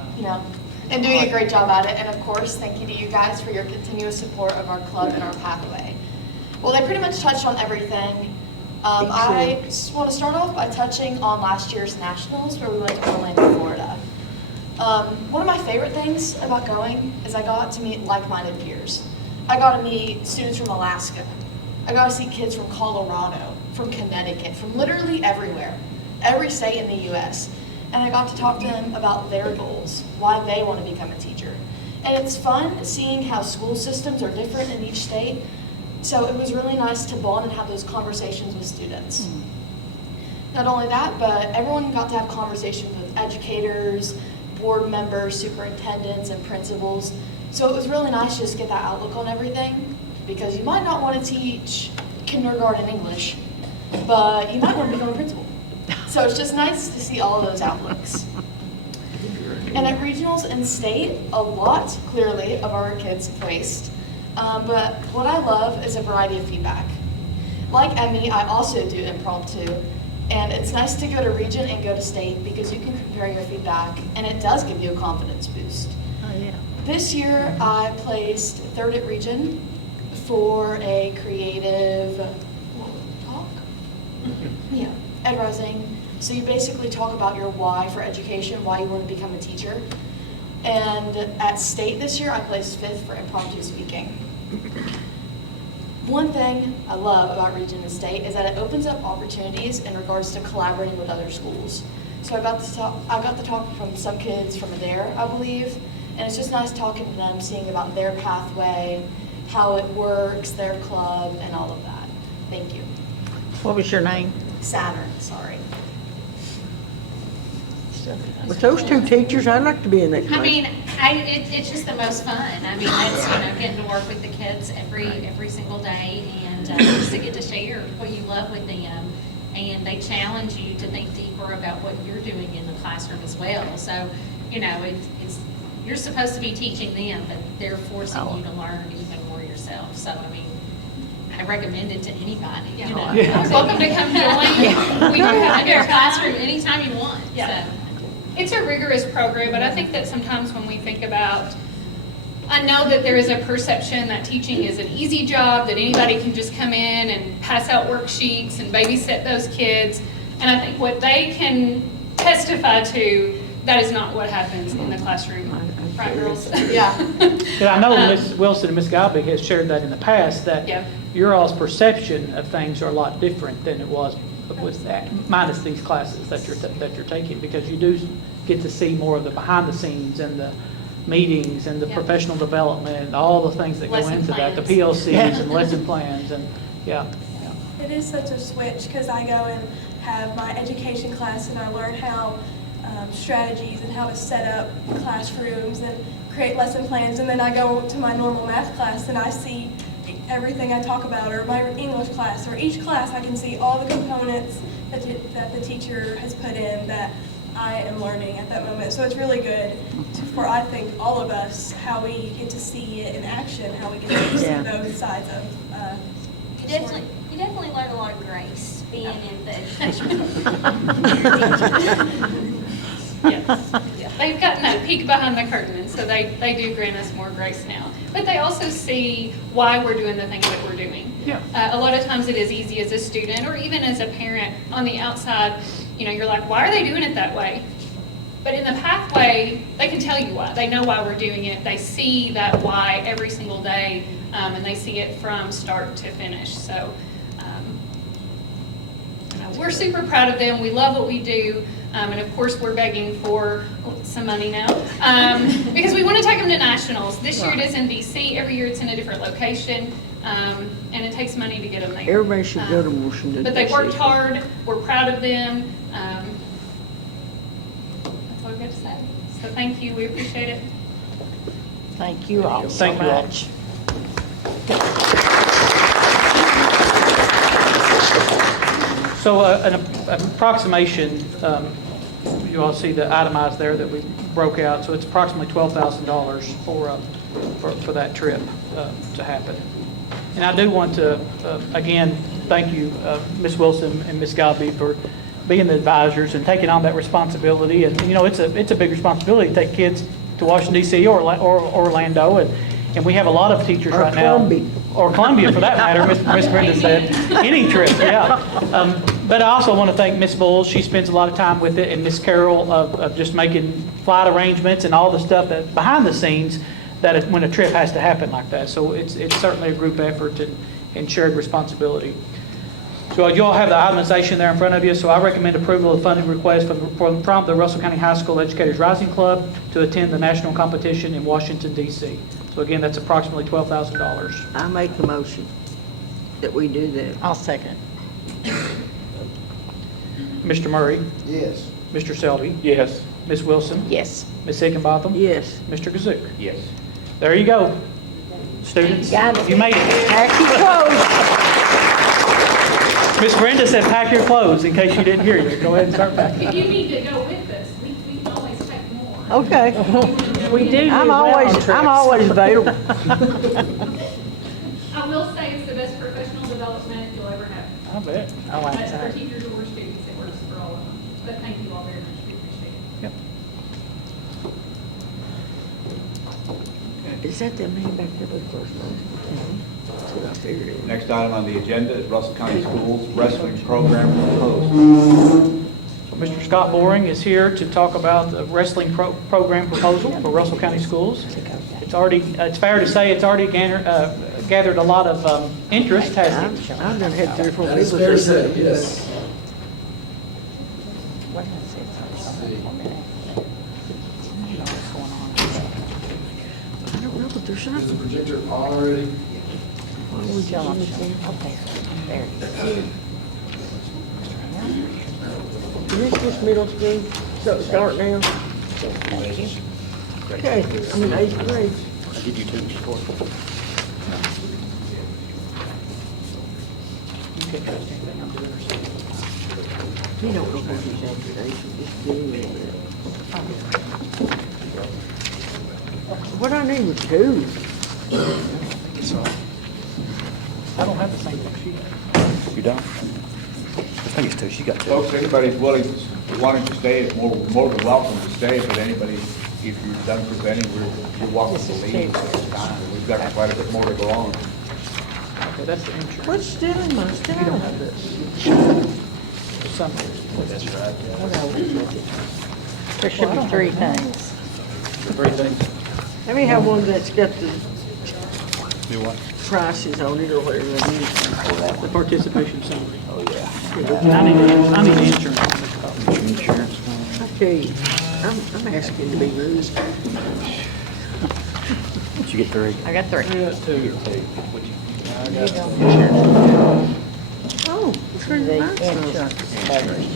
and doing a great job at it. And of course, thank you to you guys for your continuous support of our club and our pathway. Well, they pretty much touched on everything. I just want to start off by touching on last year's nationals where we went to Orlando, Florida. One of my favorite things about going is I got to meet like-minded peers. I got to meet students from Alaska. I got to see kids from Colorado, from Connecticut, from literally everywhere, every state in the U.S. And I got to talk to them about their goals, why they want to become a teacher. And it's fun seeing how school systems are different in each state. So it was really nice to bond and have those conversations with students. Not only that, but everyone got to have conversations with educators, board members, superintendents, and principals. So it was really nice just to get that outlook on everything, because you might not want to teach kindergarten English, but you might want to become a principal. So it's just nice to see all of those outlooks. And at regionals and state, a lot, clearly, of our kids placed. But what I love is a variety of feedback. Like Emmy, I also do impromptu. And it's nice to go to region and go to state because you can compare your feedback, and it does give you a confidence boost. Oh, yeah. This year, I placed third at region for a creative talk. Yeah, ed rising. So you basically talk about your why for education, why you want to become a teacher. And at state this year, I placed fifth for impromptu speaking. One thing I love about region and state is that it opens up opportunities in regards to collaborating with other schools. So I got to talk from some kids from Adair, I believe, and it's just nice talking to them, seeing about their pathway, how it works, their club, and all of that. Thank you. What was your name? Saturn, sorry. With those two teachers, I'd like to be in that class. I mean, it's just the most fun. I mean, it's, getting to work with the kids every single day, and just to get to share what you love with them. And they challenge you to think deeper about what you're doing in the classroom as well. So, it's you're supposed to be teaching them, but they're forcing you to learn even more yourself. So, I mean, I recommend it to anybody. Welcome to come join. We do have a classroom anytime you want. Yeah. So. It's a rigorous program, but I think that sometimes when we think about, I know that there is a perception that teaching is an easy job, that anybody can just come in and pass out worksheets and babysit those kids. And I think what they can testify to, that is not what happens in the classroom. Right, girls? Yeah. And I know Ms. Wilson and Ms. Galby has shared that in the past, that your all's perception of things are a lot different than it was with that, minus these classes that you're taking, because you do get to see more of the behind the scenes and the meetings and the professional development and all the things that go into that, the PLCs and lesson plans, and It is such a switch because I go and have my education class and I learn how strategies and how to set up classrooms and create lesson plans, and then I go to my normal math class and I see everything I talk about, or my English class, or each class I can see all the components that the teacher has put in that I am learning at that moment. So it's really good for, I think, all of us, how we get to see it in action, how we get to see both sides of You definitely learn a lot of grace being in the education. Yes. They've gotten that peek behind the curtain, and so they do grant us more grace now. but they also see why we're doing the things that we're doing. Yeah. A lot of times it is easy as a student or even as a parent on the outside, you're like, why are they doing it that way? But in the pathway, they can tell you why. They know why we're doing it. They see that why every single day, and they see it from start to finish. So we're super proud of them. We love what we do. And of course, we're begging for some money now because we want to take them to nationals. This year it is in DC. Every year it's in a different location, and it takes money to get them there. Everybody should go to Washington. But they worked hard. We're proud of them. That's all I've got to say. So thank you. We appreciate it. Thank you all so Thank you all. much. So an approximation, you all see the itemized there that we broke out. So it's approximately $12,000 for that trip to happen. And I do want to, again, thank you, Ms. Wilson and Ms. Godby, for being the advisors and taking on that responsibility. And, it's a big responsibility to take kids to Washington, D.C. or Orlando. And we have a lot of teachers right now. Columbia. Or Columbia, for that matter, Miss Brenda said. Any trip, yeah. But I also want to thank Miss Bowles. She spends a lot of time with it, and Miss Carroll of just making flight arrangements and all the stuff that behind the scenes that when a trip has to happen like that. So it's certainly a group effort and shared responsibility. So you all have the itemization there in front of you. So I recommend approval of funding request from the Russell County High School Educators Rising Club to attend the national competition in Washington, D.C. So again, that's approximately $12,000. I make the motion that we do that. I'll second. Mr. Murray, Yes. Mr. Selby, Yes. Ms. Wilson, Yes. Ms. Higginbotham, Yes. Mr. Kazsuk. Yes. There you go, students. Got it. You made it. Pack your clothes. Miss Brenda said pack your clothes in case you didn't hear you. Go ahead and start packing. If you need to go with us, we can always take more. Okay. We do. I'm always available. I will say it's the best professional development you'll ever have. I bet. I like That's for that. teachers or students. It works for all of them. But thank you all very much. We appreciate it. Yep. Is that the man back there with the first one? That's what I figured. Next item on the agenda is Russell County Schools Wrestling Program proposal. So Mr. Scott Boring is here to talk about the wrestling program proposal for Russell County Schools. It's fair to say it's already gathered a lot of interest, hasn't it? I've done had 3 or 4 That is people fair to say say, yes. What is it? I don't know, but there's Is the something. projector on already? Why would you Tell them. give me that? Okay. There. Is this just middle school? So start now? Thank you. Okay, I'm in 8th grade. Did you take before? You can't trust anything I'm doing or saying. You don't know what exaggeration, just do it. What I need was 2. I don't have the same book she has. You don't? I think it's 2. She got 2. Folks, anybody's wanting to stay is more than welcome to stay, but anybody, if you're done presenting, you're welcome to leave at this time. We've got quite a bit more to go on. Okay, that's the insurance. What's still in my stuff? You don't have this. Something. That's right. There should be 3 things. 3 things. Let me have one that's got the Do what? prices on it or whatever it is. The participation summary. Oh, yeah. And I need the insurance. on this copy. Insurance. I tell you, I'm asking to be rude. Did you get 3? I got 3. Yeah, 2. Oh, it's for the The insurance. insurance.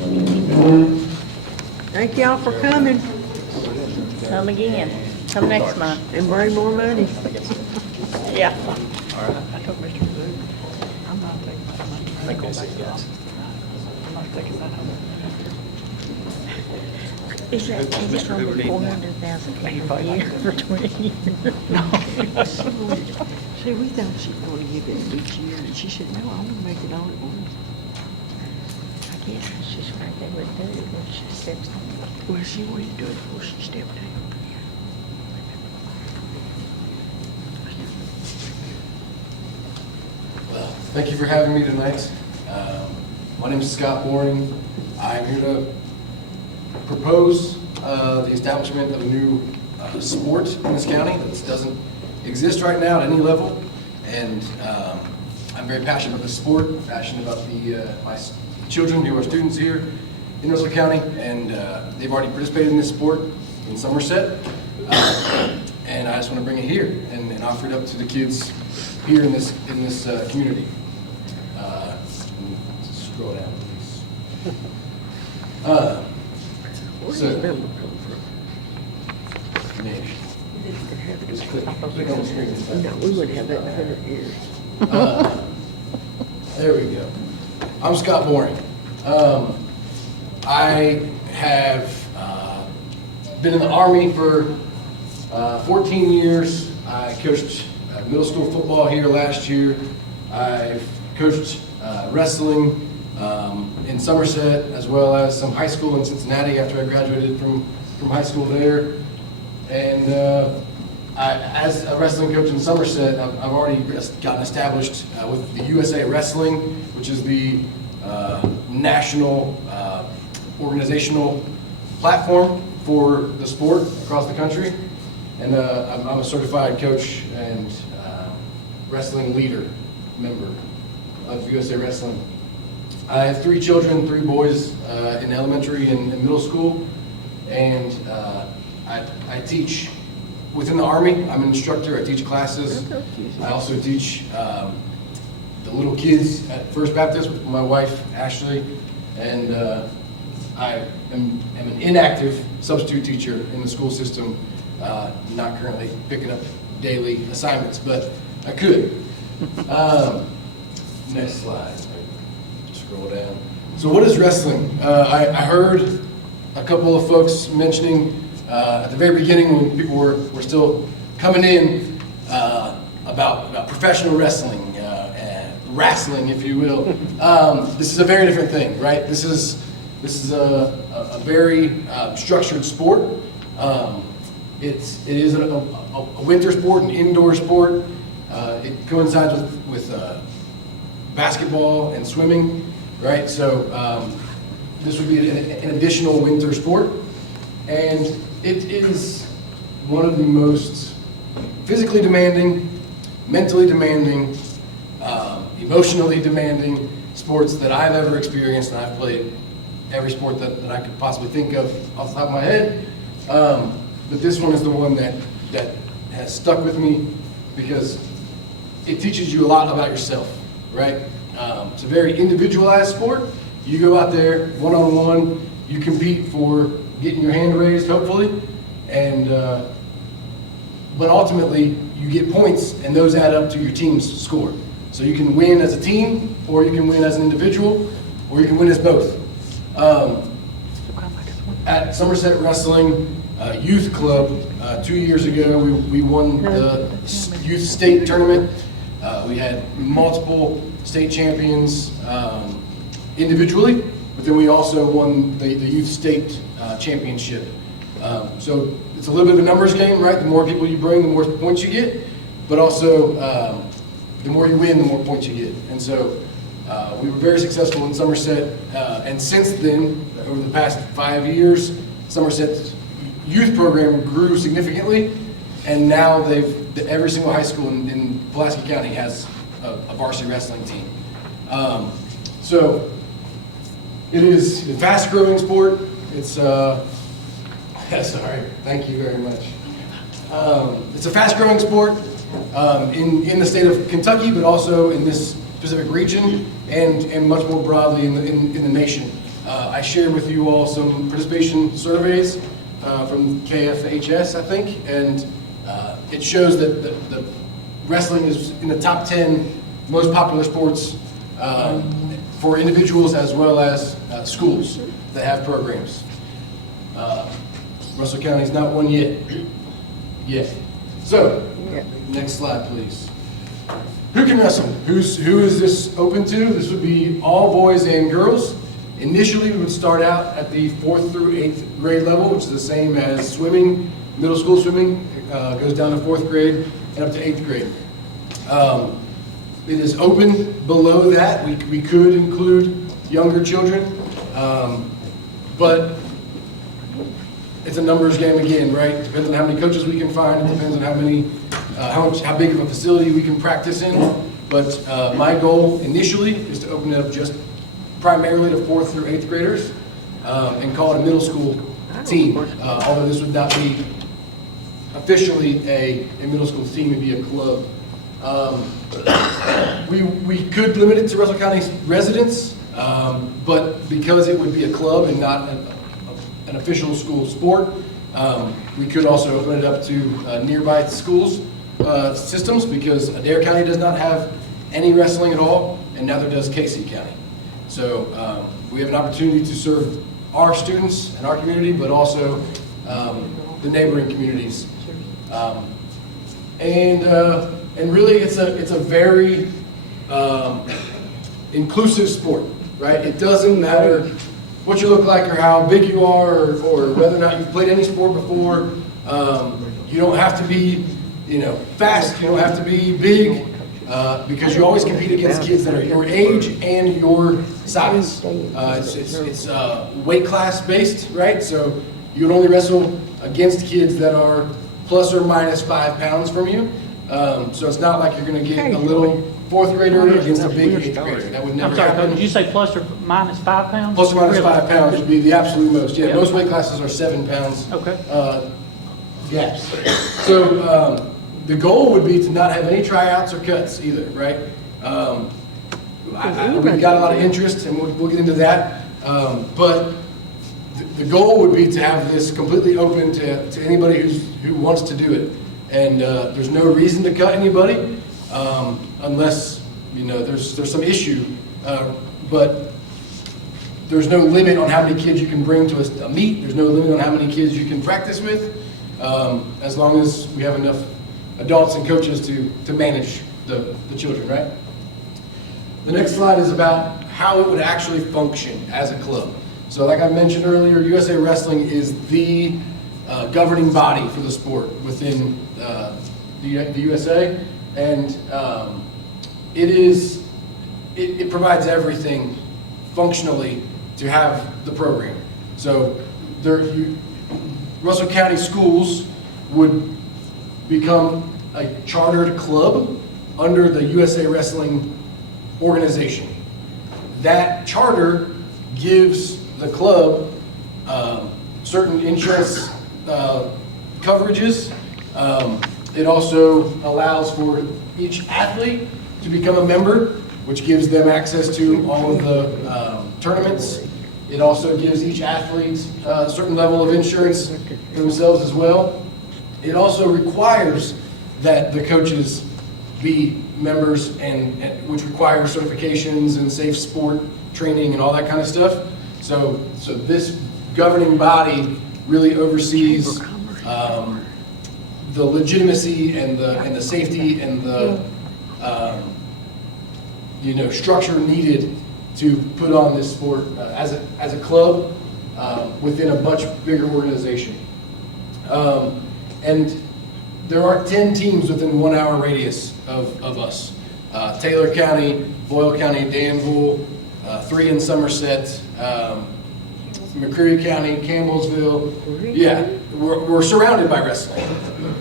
Thank y'all for coming Come again. Come next month. and bring more money. Yeah. All right. I told Mr. Kazoo, I'm not taking that money. I'm not taking that home. Is it only 400,000 a year for 20 years? No. See, we thought she was going to give it each year, and she said, no, I'm going to make it all at once. I guess that's just what they would do when she steps down. Well, she wanted to do it before she stepped down. Thank you for having me tonight. My name is Scott Boring. I'm here to propose the establishment of a new sport in this county that doesn't exist right now at any level. And I'm very passionate about the sport, passionate about my children who are students here in Russell County, and they've already participated in this sport in Somerset. And I just want to bring it here and offer it up to the kids here in this community. Scroll down, please. Where's So, the number come from? maybe. Just click on the screen. No, we wouldn't have that in 100 years. There we go. I'm Scott Boring. I have been in the Army for 14 years. I coached middle school football here last year. I've coached wrestling in Somerset, as well as some high school in Cincinnati after I graduated from high school there. And as a wrestling coach in Somerset, I've already gotten established with the USA Wrestling, which is the national organizational platform for the sport across the country. And I'm a certified coach and wrestling leader member of USA Wrestling. I have 3 children, 3 boys in elementary and middle school, and I teach within the Army. I'm an instructor. I teach classes. I also teach the little kids at First Baptist with my wife, Ashley, and I am an inactive substitute teacher in the school system, not currently picking up daily assignments, but I could. Next slide. Scroll down. So what is wrestling? I heard a couple of folks mentioning at the very beginning when people were still coming in about professional wrestling, wrestling, if you will. This is a very different thing, right? This is a very structured sport. It is a winter sport, an indoor sport. It coincides with basketball and swimming, right? So this would be an additional winter sport. And it is one of the most physically demanding, mentally demanding, emotionally demanding sports that I've ever experienced, and I've played every sport that I could possibly think of off the top of my head. But this one is the one that has stuck with me because it teaches you a lot about yourself, right? It's a very individualized sport. You go out there one-on-one, you compete for getting your hand raised, hopefully, and but ultimately you get points, and those add up to your team's score. So you can win as a team, or you can win as an individual, or you can win as both. At Somerset Wrestling Youth Club 2 years ago, we won the youth state tournament. We had multiple state champions individually, but then we also won the youth state championship. So it's a little bit of a numbers game, right? The more people you bring, the more points you get, but also the more you win, the more points you get. And so we were very successful in Somerset, and since then, over the past 5 years, Somerset's youth program grew significantly, and now every single high school in Pulaski County has a varsity wrestling team. So it is a fast-growing sport. It's sorry, thank you very much. It's a fast-growing sport in the state of Kentucky, but also in this specific region and much more broadly in the nation. I shared with you all some participation surveys from KFHS, I think, and it shows that the wrestling is in the top 10 most popular sports for individuals as well as schools that have programs. Russell County's not one yet. So, next slide, please. Who can wrestle? Who is this open to? This would be all boys and girls. Initially, we would start out at the 4th through 8th grade level, which is the same as swimming. Middle school swimming goes down to 4th grade and up to 8th grade. It is open below that. We could include younger children, but it's a numbers game again, right? It depends on how many coaches we can find. It depends on how big of a facility we can practice in. But my goal initially is to open it up just primarily to 4th through 8th graders and call it a middle school team. Although this would not be officially a middle school team, it'd be a club. We could limit it to Russell County residents, but because it would be a club and not an official school sport, we could also open it up to nearby schools systems, because Adair County does not have any wrestling at all, and neither does Casey County. So we have an opportunity to serve our students and our community, but also the neighboring communities. And really, it's a very inclusive sport, right? It doesn't matter what you look like or how big you are, or whether or not you've played any sport before. You don't have to be, fast. You don't have to be big, because you always compete against kids that are your age and your size. It's weight class based, right? So you can only wrestle against kids that are plus or minus 5 pounds from you. So it's not like you're going to get a little 4th grader against a big 8th grader. That would never I'm sorry, happen. did you say plus or minus 5 pounds? Plus or minus Really? 5 pounds would be the absolute most. Yeah, Yeah. most weight classes are 7 pounds. Okay. Gaps. So the goal would be to not have any tryouts or cuts either, right? We've got a lot of interest, and we'll get into that. But the goal would be to have this completely open to anybody who wants to do it. And there's no reason to cut anybody unless there's some issue. But there's no limit on how many kids you can bring to a meet. There's no limit on how many kids you can practice with, as long as we have enough adults and coaches to manage the children, right? The next slide is about how it would actually function as a club. So like I mentioned earlier, USA Wrestling is the governing body for the sport within the USA, and it provides everything functionally to have the program. So Russell County schools would become a chartered club under the USA Wrestling organization. That charter gives the club certain insurance coverages. It also allows for each athlete to become a member, which gives them access to all of the tournaments. It also gives each athlete a certain level of insurance for themselves as well. It also requires that the coaches be members, and which requires certifications and safe sport training and all that kind of stuff. So this governing body really oversees the legitimacy and the safety and the structure needed to put on this sport as a club within a much bigger organization. And there are 10 teams within 1 hour radius of us. Taylor County, Boyle County, Danville, 3 in Somerset, McCreary County, Campbellsville. Yeah, we're surrounded by wrestling.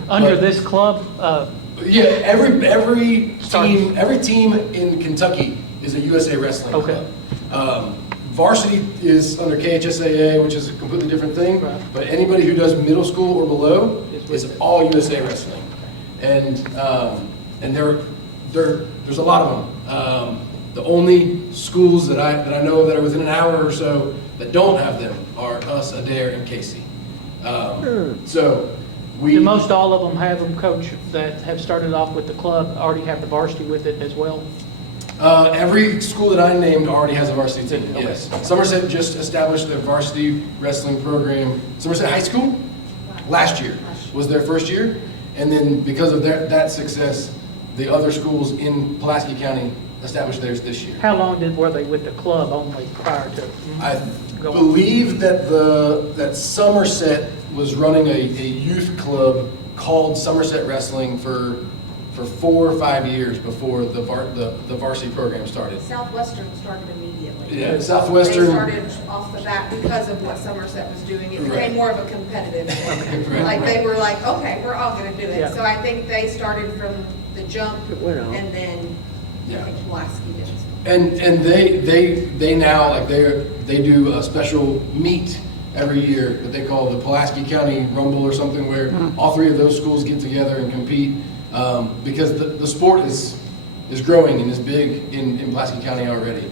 Under this club? Yeah, every team in Kentucky is a USA Wrestling club. Varsity is under KHSAA, which is a completely different thing. Right. But anybody who does middle school or below is all USA Wrestling, and there's a lot of them. The only schools that I know of that are within an hour or so that don't have them are us, Adair, and Casey. So do most all of them have them, Coach, that have started off with the club already have the varsity with it as well? Every school that I named already has a varsity team, yes. Somerset just established their varsity wrestling program. Somerset High School, last year, was their first year. And then because of that success, the other schools in Pulaski County established theirs this year. How long were they with the club only prior to I believe that Somerset was running a youth club called Somerset Wrestling for for 4 or 5 years before the varsity program started. Southwestern started immediately. Yeah, Southwestern. They started off the bat because of what Somerset was doing. It became more of a competitive thing. Like they were like, okay, we're all going to do it. Yeah. So I think they started from the jump, It went on. and then I think Pulaski did. And they now, like they do a special meet every year that they call the Pulaski County Rumble or something, where all 3 of those schools get together and compete, because the sport is growing and is big in Pulaski County already.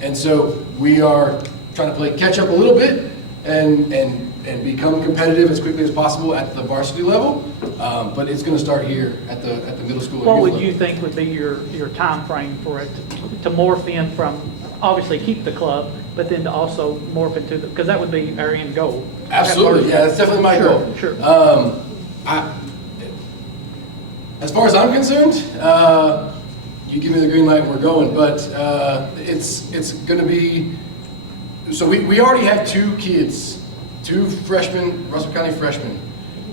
And so we are trying to play catch up a little bit and become competitive as quickly as possible at the varsity level. But it's going to start here at the middle school. What and would youth you level. think would be your time frame for it to morph in from, obviously keep the club, but then to also morph into the, because that would be our end goal. Absolutely, yeah, that's definitely my goal. Sure. As far as I'm concerned, you give me the green light and we're going, but it's going to be, so we already have 2 kids, 2 freshmen, Russell County freshmen,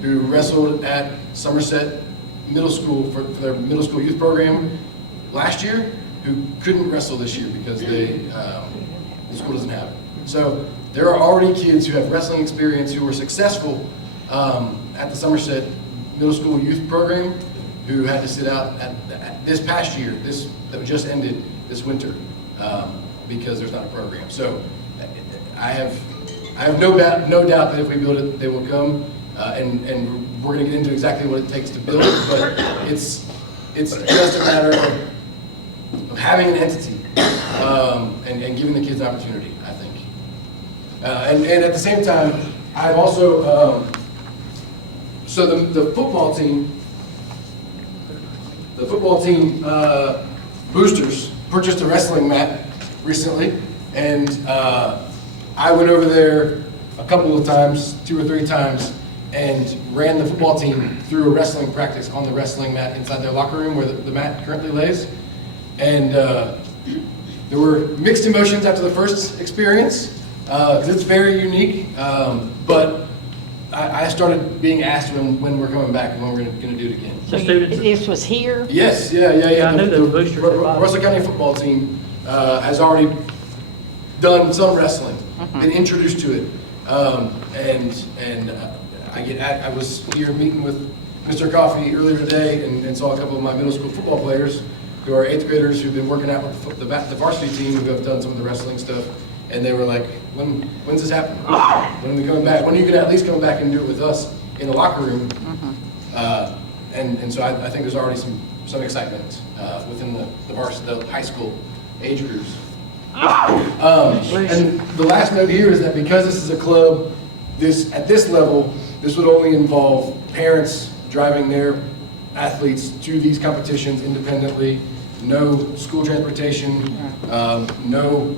who wrestled at Somerset Middle School for their middle school youth program last year, who couldn't wrestle this year because the school doesn't have it. So there are already kids who have wrestling experience who were successful at the Somerset Middle School youth program, who had to sit out at this past year, that just ended this winter, because there's not a program. So I have no doubt that if we build it, they will come, and we're going to get into exactly what it takes to build it. But it's just a matter of having an entity and giving the kids an opportunity, I think. And at the same time, I've also so the football team. The football team boosters purchased a wrestling mat recently, and I went over there a couple of times, 2 or 3 times, and ran the football team through a wrestling practice on the wrestling mat inside their locker room where the mat currently lays. And there were mixed emotions after the first experience, because it's very unique, but I started being asked when we're coming back and when we're going to do it again. The students. This was here? Yes, yeah. I knew the boosters. Russell County football team has already done some wrestling, been introduced to it, and I was here meeting with Mr. Coffey earlier today and saw a couple of my middle school football players who are 8th graders who've been working out with the varsity team who have done some of the wrestling stuff, and they were like, when's this happening? When are we coming back? When are you going to at least come back and do it with us in the locker room? And so I think there's already some excitement within the high school age groups. And the last note here is that because this is a club, at this level, this would only involve parents driving their athletes to these competitions independently. No school transportation, no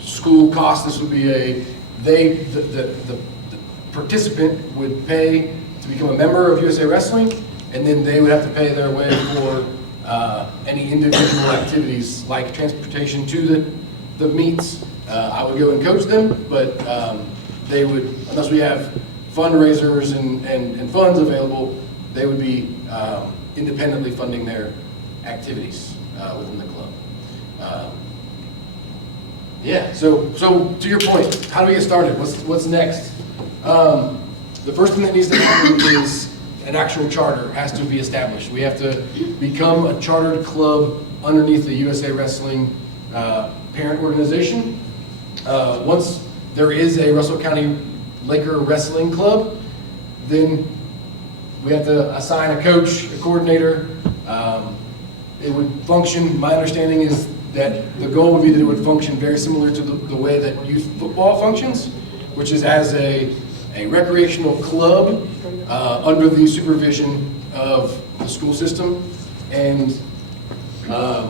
school costs. This would be the participant would pay to become a member of USA Wrestling, and then they would have to pay their way for any individual activities like transportation to the meets. I would go and coach them, but they would, unless we have fundraisers and funds available, they would be independently funding their activities within the club. Yeah, so to your point, how do we get started? What's next? The first thing that needs to happen is an actual charter has to be established. We have to become a chartered club underneath the USA Wrestling parent organization. Once there is a Russell County Laker Wrestling Club, then we have to assign a coach, a coordinator. It would function, my understanding is that the goal would be that it would function very similar to the way that youth football functions, which is as a recreational club under the supervision of the school system and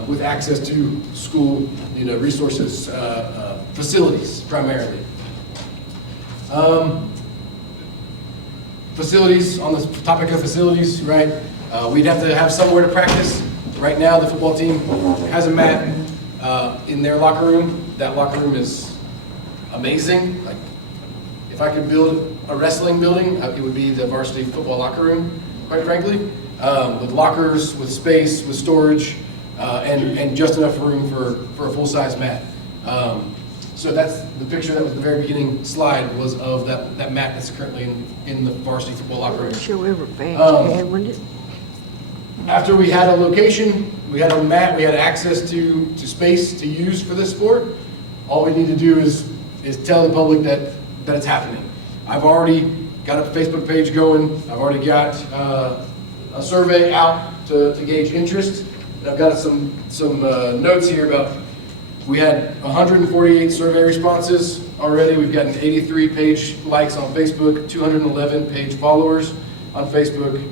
with access to school resources, facilities primarily. Facilities, on the topic of facilities, right? We'd have to have somewhere to practice. Right now, the football team has a mat in their locker room. That locker room is amazing. Like, if I could build a wrestling building, it would be the varsity football locker room. quite frankly, with lockers, with space, with storage, and just enough room for a full-size mat. So that's the picture that was the very beginning slide was of that mat that's currently in the varsity football locker room. Show every badge you had, wouldn't it? After we had a location, we had a mat, we had access to space to use for this sport, all we need to do is tell the public that it's happening. I've already got a Facebook page going. I've already got a survey out to gauge interest. And I've got some notes here about, we had 148 survey responses already. We've gotten 83 page likes on Facebook, 211 page followers on Facebook.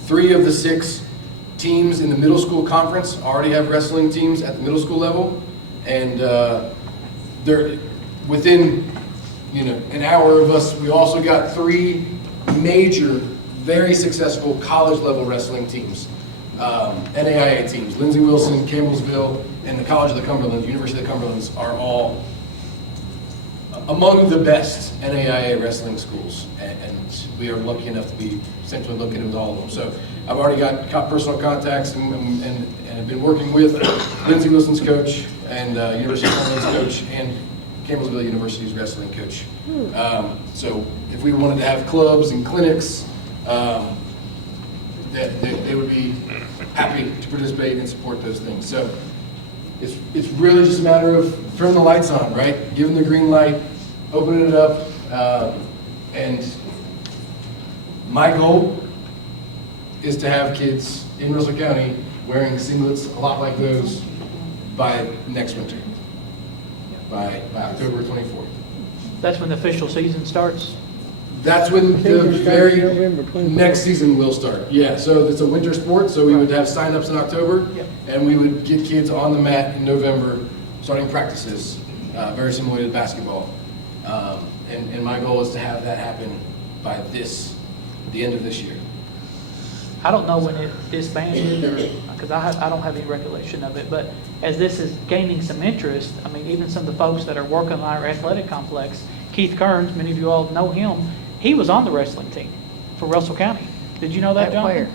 3 of the 6 teams in the middle school conference already have wrestling teams at the middle school level. And they're within an hour of us, we also got 3 major, very successful college level wrestling teams. NAIA teams, Lindsey Wilson, Campbellsville, and the College of the Cumberlands, University of the Cumberlands are all among the best NAIA wrestling schools, and we are lucky enough to be essentially looking with all of them. So I've already got personal contacts and have been working with Lindsey Wilson's coach and University of Cumberland's coach and Campbellsville University's wrestling coach. So if we wanted to have clubs and clinics, they would be happy to participate and support those things. So it's really just a matter of turning the lights on, right? Giving the green light, opening it up, and my goal is to have kids in Russell County wearing singlets a lot like those by next winter, by October 24th. That's when the official season starts? That's when the very next season will start. Yeah, so it's a winter sport, so we would have sign-ups in October, and we would get kids on the mat in November, starting practices, very similar to basketball. And my goal is to have that happen by the end of this year. I don't know when it disbanded, or because I don't have any recollection of it, but as this is gaining some interest, I mean, even some of the folks that are working on our athletic complex, Keith Kearns, many of you all know him, he was on the wrestling team for Russell County. Did you know that, John? Where?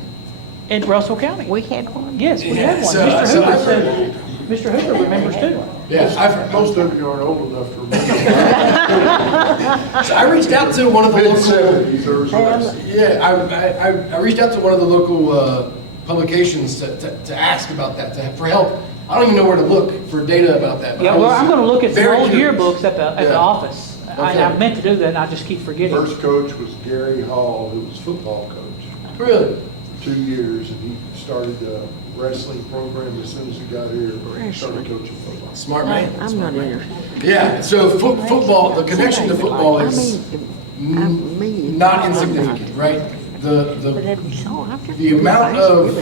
In Russell County. We had one? Yes, we had one. So- Mr. so Hoover I've said, Mr. Hoover remembers too. Yeah, Most of you aren't old enough to remember. So I reached out to one of the local. Mid-70s, there was a wrestling. Yeah, I reached out to one of the local publications to ask about that, for help. I don't even know where to look for data about that. But Yeah, well, I'm going to look at some very old curious. yearbooks at the office. Okay. I meant to do that, and I just keep forgetting. First coach was Gary Hall, who was football coach. Really? 2 years, and he started a wrestling program as soon as he got here. Started coaching football. Smart man. I'm not here. Yeah, so football, the connection to football is not insignificant, right? The amount of,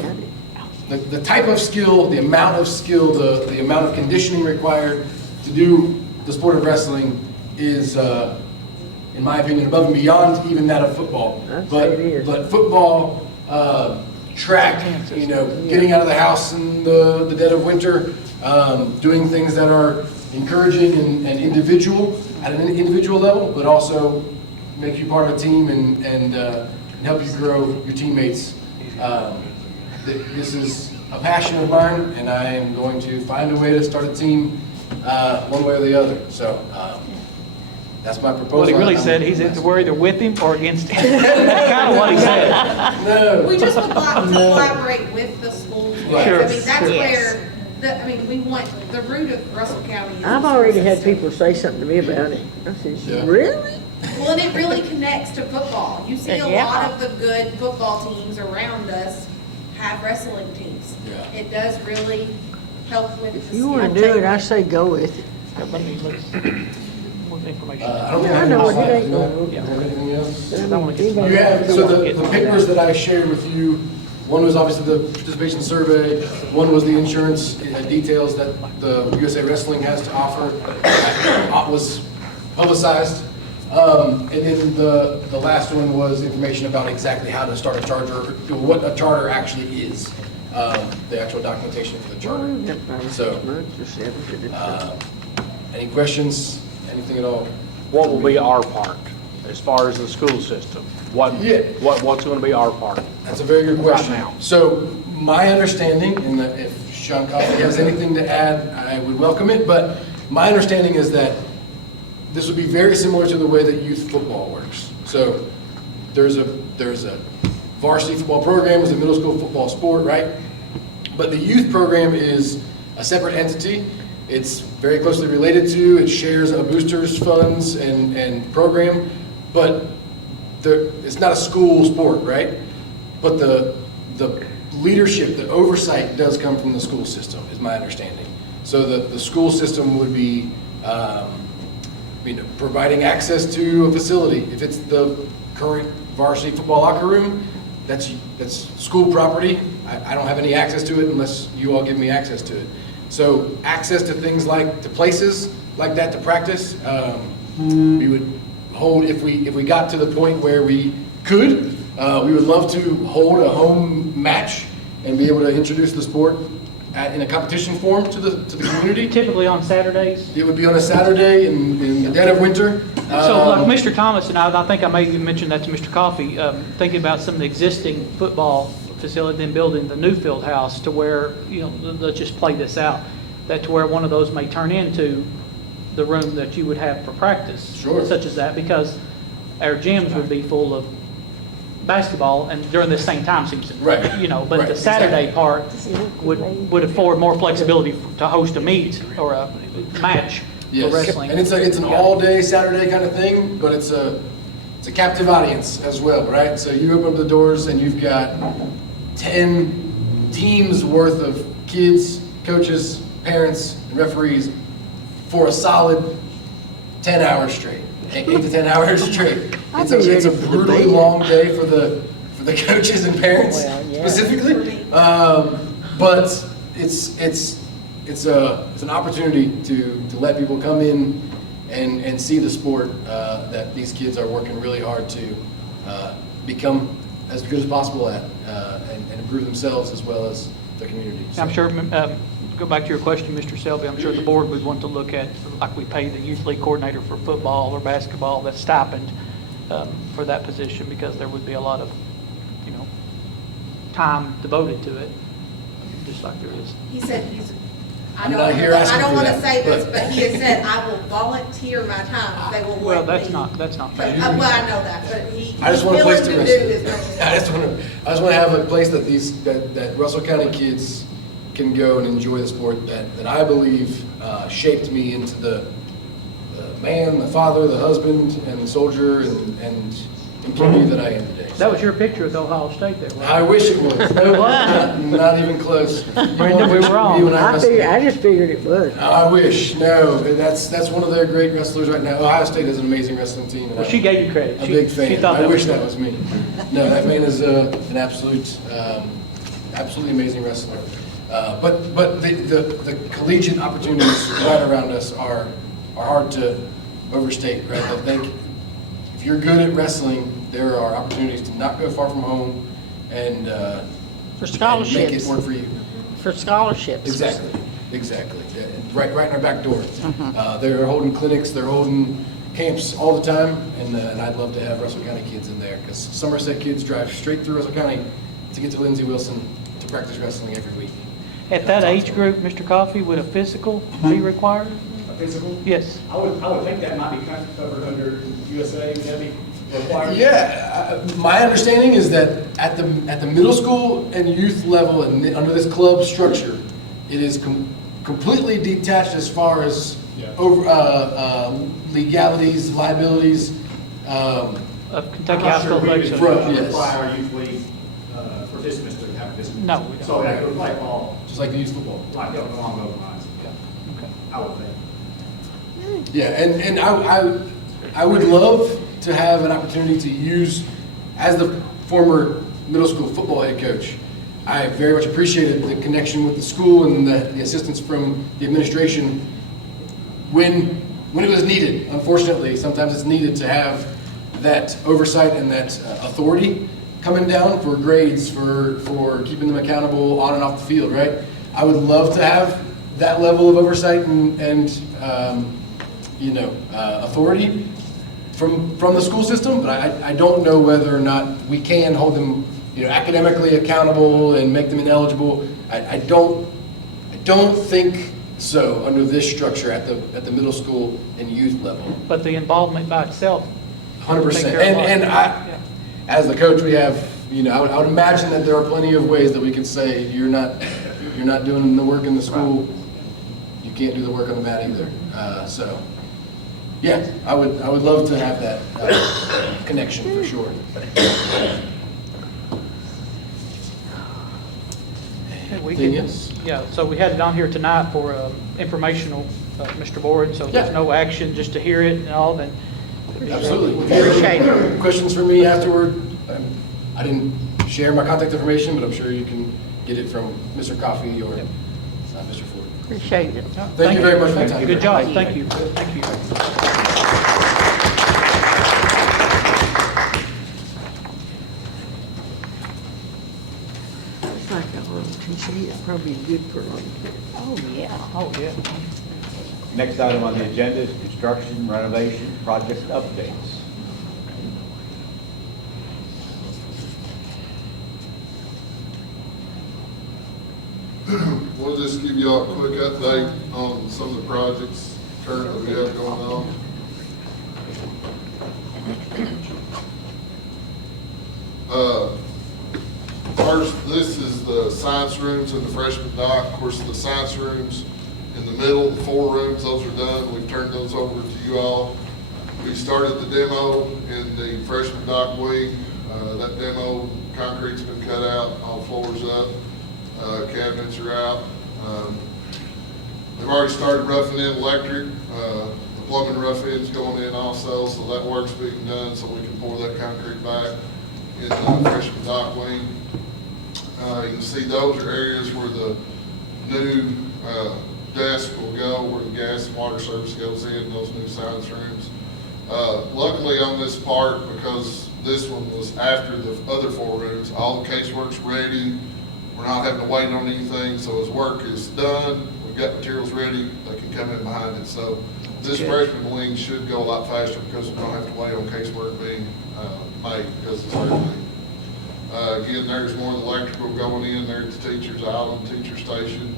the type of skill, the amount of skill, the amount of conditioning required to do the sport of wrestling is, in my opinion, above and beyond even that of football. But football, track, getting out of the house in the dead of winter, doing things that are encouraging and individual at an individual level, but also make you part of a team and help you grow your teammates. This is a passion of mine, and I am going to find a way to start a team one way or the other. So that's my proposal. What he really said, he's either with him or against him. That's kind of what he said. No. We just would like to collaborate with the schools. Right. Sure. I mean, that's Yes. where, we want, the root of Russell County is. I've already had people say something to me about it. I said, really? Well, and it really connects to football. You see a Yeah. lot of the good football teams around us have wrestling teams. Yeah. It does really help with. If you want to do it, I say go with it. Let me look. What information? I don't think I know what it I is. know anything else. I don't want to get You have, so the papers that I shared with you, one was obviously the participation survey, one was the insurance details that the USA Wrestling has to offer, was publicized. And then the last one was information about exactly how to start a charter, what a charter actually is, the actual documentation for the charter. So, any questions, anything at all? What will be our part? as far as the school system? Yeah. What's going to be our part? That's a very good question. Right now. So my understanding, and if Sean Coffey has anything to add, I would welcome it, but my understanding is that this would be very similar to the way that youth football works. So there's a varsity football program, it's a middle school football sport, right? But the youth program is a separate entity. It's very closely related to, it shares a boosters funds and program, but it's not a school sport, right? But the leadership, the oversight does come from the school system, is my understanding. So the school system would be providing access to a facility. If it's the current varsity football locker room, that's school property. I don't have any access to it unless you all give me access to it. So access to things to places like that to practice, we would hold, if we got to the point where we could, we would love to hold a home match and be able to introduce the sport in a competition form to the community. Typically on Saturdays. It would be on a Saturday in the dead of winter. So like Mr. Thomas and I think I may have mentioned that to Mr. Coffey, thinking about some of the existing football facility, then building the new field house to where, let's just play this out, that to where one of those may turn into the room that you would have for practice. Sure. Such as that, because our gyms would be full of basketball and during the same time season. Right. But Right, the Saturday exactly. part would afford more flexibility to host a meet or a match for wrestling. And it's an all-day Saturday kind of thing, but it's a captive audience as well, right? So you open up the doors and you've got 10 teams worth of kids, coaches, parents, and referees for a solid 10 hours straight, 8 to 10 hours straight. It's a brutally long day for the coaches and parents specifically, but it's an opportunity to let people come in and see the sport that these kids are working really hard to become as good as possible at and improve themselves as well as the community. I'm sure, go back to your question, Mr. Selby, I'm sure the board would want to look at, like we pay the youth league coordinator for football or basketball, that stipend for that position, because there would be a lot of, time devoted to it, just like there is. He said I I'm don't, not here asking I don't for want to that, say this, but- but he had said, I will volunteer my time, they will Well, let me. that's not But, fair. well, I know that, but he's I just want a place willing to to do rest. as much as I just want to have a place that that Russell County kids can go and enjoy the sport that I believe shaped me into the man, the father, the husband, and the soldier and employee that I am today. That was your picture with Ohio State there, right? I wish it was. No, not even close. Brenda, we were wrong. I just figured it was. I wish. No, that's one of their great wrestlers right now. Ohio State has an amazing wrestling team. And Well, she gave you credit. I'm a She- big she fan. thought I that wish was that good. was me. No, that man is an absolutely amazing wrestler. But the collegiate opportunities right around us are hard to overstate, right? I think if you're good at wrestling, there are opportunities to not go far from home and For and scholarships. make it work for you. For scholarships. Exactly. Yeah, right in our back door. They're holding clinics, they're holding camps all the time, and I'd love to have Russell County kids in there, because Somerset kids drive straight through Russell County to get to Lindsey Wilson to practice wrestling every week. At that age group, Mr. Coffey, would a physical be required? A physical? Yes. I would think that might be covered under USA, would that be required? Yeah, my understanding is that at the middle school and youth level and under this club structure, it is completely detached as far as legalities, liabilities. Of Kentucky I'm High not School sure we Athletics. would Yes. require our youth league participants to have physical. No, we don't. So that would play ball, Just like the youth football. like along those lines, Okay. I would think. Yeah, and I would love to have an opportunity to use, as the former middle school football head coach, I very much appreciated the connection with the school and the assistance from the administration when it was needed. Unfortunately, sometimes it's needed to have that oversight and that authority coming down for grades, for keeping them accountable on and off the field, right? I would love to have that level of oversight and authority. from the school system, but I don't know whether or not we can hold them, academically accountable and make them ineligible. I don't think so under this structure at the middle school and youth level. But the involvement by itself. 100%. And as the coach, we have, I would imagine that there are plenty of ways that we could say you're not doing the work in the school. You can't do the work on the mat either. So, yeah, I would love to have that connection for sure. Yeah, so we had it on here tonight for informational, Mr. Board, so there's no action, just to hear it and all, then. Absolutely. Appreciate it. Questions for me afterward? I didn't share my contact information, but I'm sure you can get it from Mr. Coffey or Mr. Ford. Appreciate it. Thank you very much for your time. Good job, thank you, thank you. It's like a little TC, it's probably good for a lot of kids. Oh, yeah. Next item on the agenda is construction renovation project updates. We'll just give y'all a quick update on some of the projects currently we have going on. First, this is the science rooms in the freshman dock. Of course, the science rooms in the middle, the 4 rooms, those are done. We've turned those over to you all. We started the demo in the freshman dock wing. That demo, concrete's been cut out, all floors up, cabinets are out. They've already started roughing in electric. The plumbing rough end's going in also, so that work's being done so we can pour that concrete back in the freshman dock wing. You can see those are areas where the new desk will go, where the gas and water service goes in, those new science rooms. Luckily on this part, because this one was after the other 4 rooms, all the casework's ready. We're not having to wait on anything, so as work is done, we've got materials ready, they can come in behind it. So this freshman wing should go a lot faster because we don't have to wait on casework being made because it's already made. Again, there's more electrical going in there at the teacher's island, teacher station.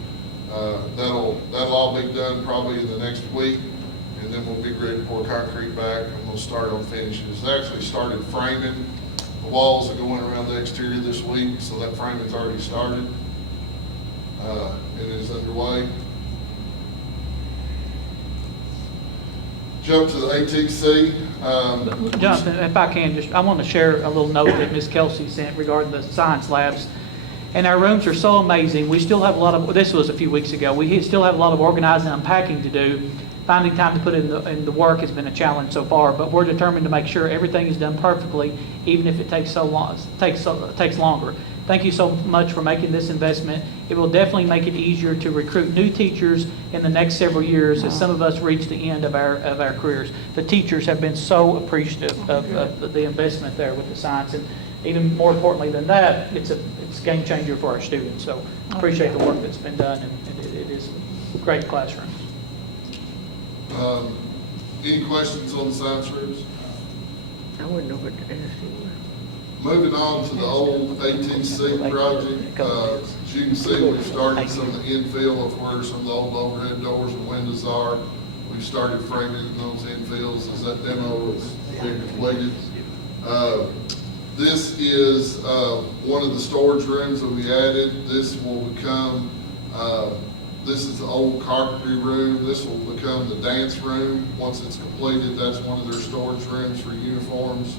That'll all be done probably in the next week, and then we'll be ready to pour concrete back, and we'll start on finishes. They actually started framing the walls that go in around the exterior this week, so that framing's already started. It is underway. Jump to the ATC. Jonathan, if I can, I want to share a little note that Ms. Kelsey sent regarding the science labs. And our rooms are so amazing. We still have a lot of, this was a few weeks ago, we still have a lot of organizing and unpacking to do. Finding time to put in the work has been a challenge so far, but we're determined to make sure everything is done perfectly, even if it takes longer. Thank you so much for making this investment. It will definitely make it easier to recruit new teachers in the next several years as some of us reach the end of our careers. The teachers have been so appreciative of the investment there with the science, and even more importantly than that, it's a game changer for our students. So appreciate the work that's been done, and it is great classrooms. Any questions on the science rooms? I wouldn't know what to ask you. Moving on to the old ATC project, as you can see, we've started some of the infill of where some of the old overhead doors and windows are. We've started framing those infills as that demo is being completed. This is one of the storage rooms that we added. This will become, this is the old carpentry room. This will become the dance room. Once it's completed, that's one of their storage rooms for uniforms.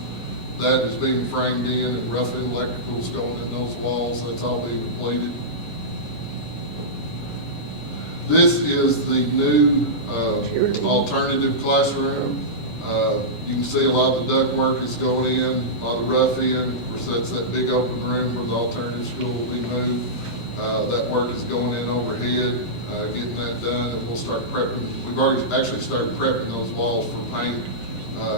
That is being framed in, and rough electricals going in those walls. That's all being completed. This is the new alternative classroom. You can see a lot of the ductwork is going in, a lot of rough in. Of course, that's that big open room where the alternative school will be moved. That work is going in overhead, getting that done, and we'll start prepping. We've already actually started prepping those walls for paint.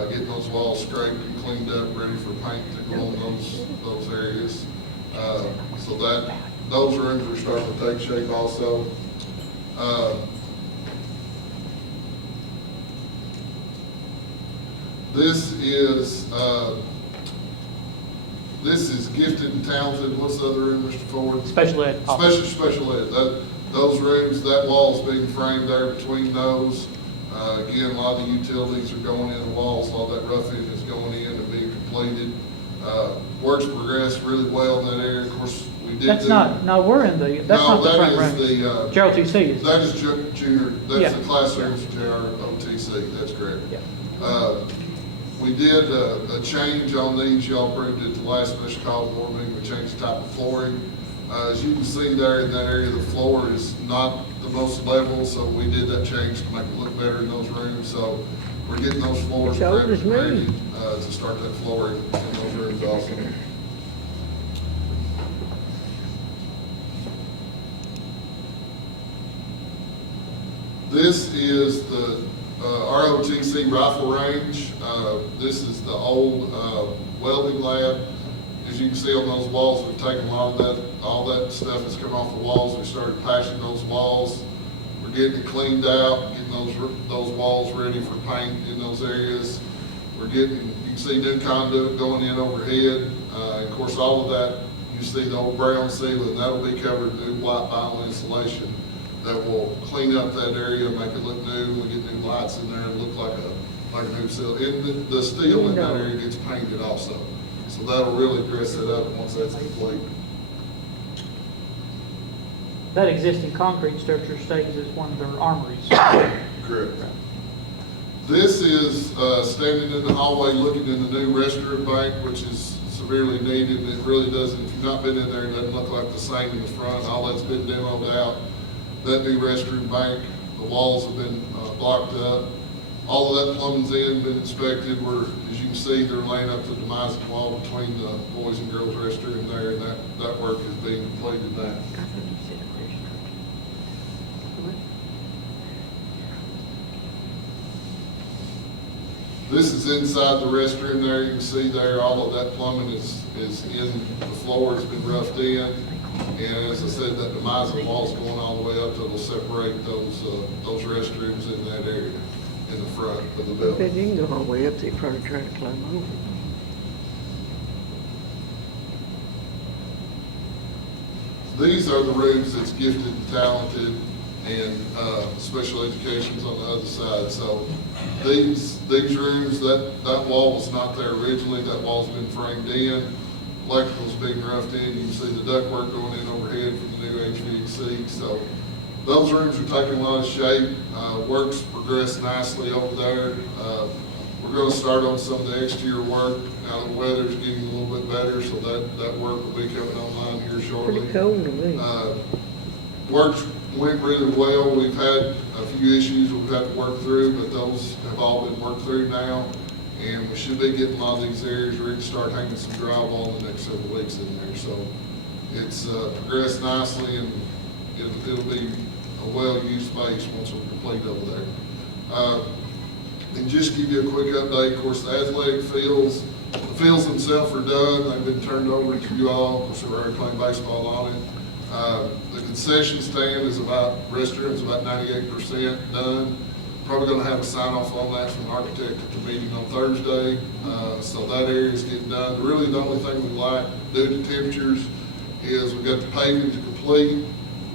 Getting those walls scraped and cleaned up, ready for paint to go on those areas. So that those rooms are starting to take shape also. This is gifted and talented. What's the other room, Mr. Ford? Special ed. Special ed. Those rooms, that wall's being framed there between those. Again, a lot of the utilities are going in the walls, a lot of that roughing is going in and being completed. Work's progressed really well in that area. Of course, we did. That's not, no, we're in the, that's not the front room. The Gerald TC is. That is junior, that's Yeah. the classrooms to our OTC, that's correct. Yeah. We did a change on these, y'all approved it the last special call board meeting, we changed the type of flooring. As you can see there in that area, the floor is not the most level, so we did that change to make it look better in those rooms. So we're getting those floors ready to start that flooring in those rooms also. This is the ROTC rifle range. This is the old welding lab. As you can see on those walls, we've taken a lot of that, all that stuff has come off the walls. We started patching those walls. We're getting it cleaned out, getting those walls ready for paint in those areas. We're getting, you can see new conduit going in overhead. Of course, all of that, you see the old brown ceiling, that'll be covered in new white vinyl insulation that will clean up that area, make it look new. We get new lights in there and look like a new ceiling. And the steel in that area gets painted also. So that'll really dress it up once that's complete. That existing concrete structure stays as one of their armories. Correct. This is standing in the hallway looking in the new restroom bank, which is severely needed. It really doesn't, if you've not been in there, it doesn't look like the same in the front. All that's been demoed out. That new restroom bank, the walls have been blocked up. All of that plumbing's in, been inspected. As you can see, they're laying up the demising wall between the boys and girls restroom there, and that work is being completed now. This is inside the restroom there. You can see there, all of that plumbing is in the floor. It's been roughed in. And as I said, that demising wall's going all the way up that'll separate those restrooms in that area, in the front of the building. If they didn't go all the way up, they'd probably try to climb over. These are the rooms that's gifted and talented, and special education's on the other side. So these rooms, that wall was not there originally. That wall's been framed in. Electrical's being roughed in. You can see the ductwork going in overhead for the new HVAC. So those rooms are taking a lot of shape. Work's progressed nicely over there. We're going to start on some of the exterior work. Now the weather's getting a little bit better, so that work will be coming online here shortly. Pretty cold to me. Work's went really well. We've had a few issues we've had to work through, but those have all been worked through now. And we should be getting a lot of these areas ready to start hanging some drywall in the next several weeks in there. So it's progressed nicely, and it'll be a well-used space once we're complete over there. And just give you a quick update, of course, the athletic fields, the fields themselves are done. They've been turned over to you all. Of course, we're already playing baseball on it. The concession stand is restroom's about 98% done. Probably going to have a sign off on that from the architect at the meeting on Thursday. So that area is getting done. Really, the only thing we like due to temperatures is we've got the paving to complete.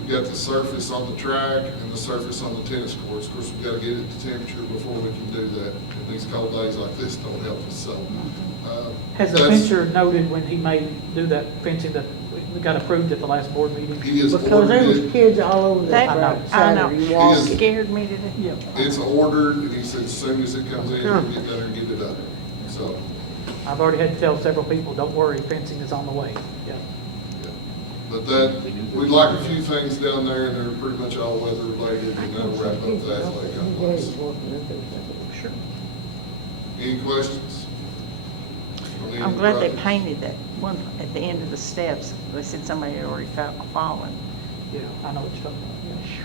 We've got the surface on the track and the surface on the tennis courts. Of course, we've got to get it to temperature before we can do that. And these cold days like this don't help us. So, has the fencer noted when he may do that fencing that we got approved at the last board meeting? He is because there was kids all over I that know. Saturday. It scared me to death. Yeah. It's ordered, and he said as soon as it comes in, he'll get there and get it done. So, I've already had to tell several people, don't worry, fencing is on the way. Yeah. but we'd like a few things down there, and they're pretty much all weather related, and that'll wrap up the athletic complex. Sure. Any questions? I'm glad they painted that one at the end of the steps. They said somebody had already fallen. Yeah, I know what you're talking about. Yeah.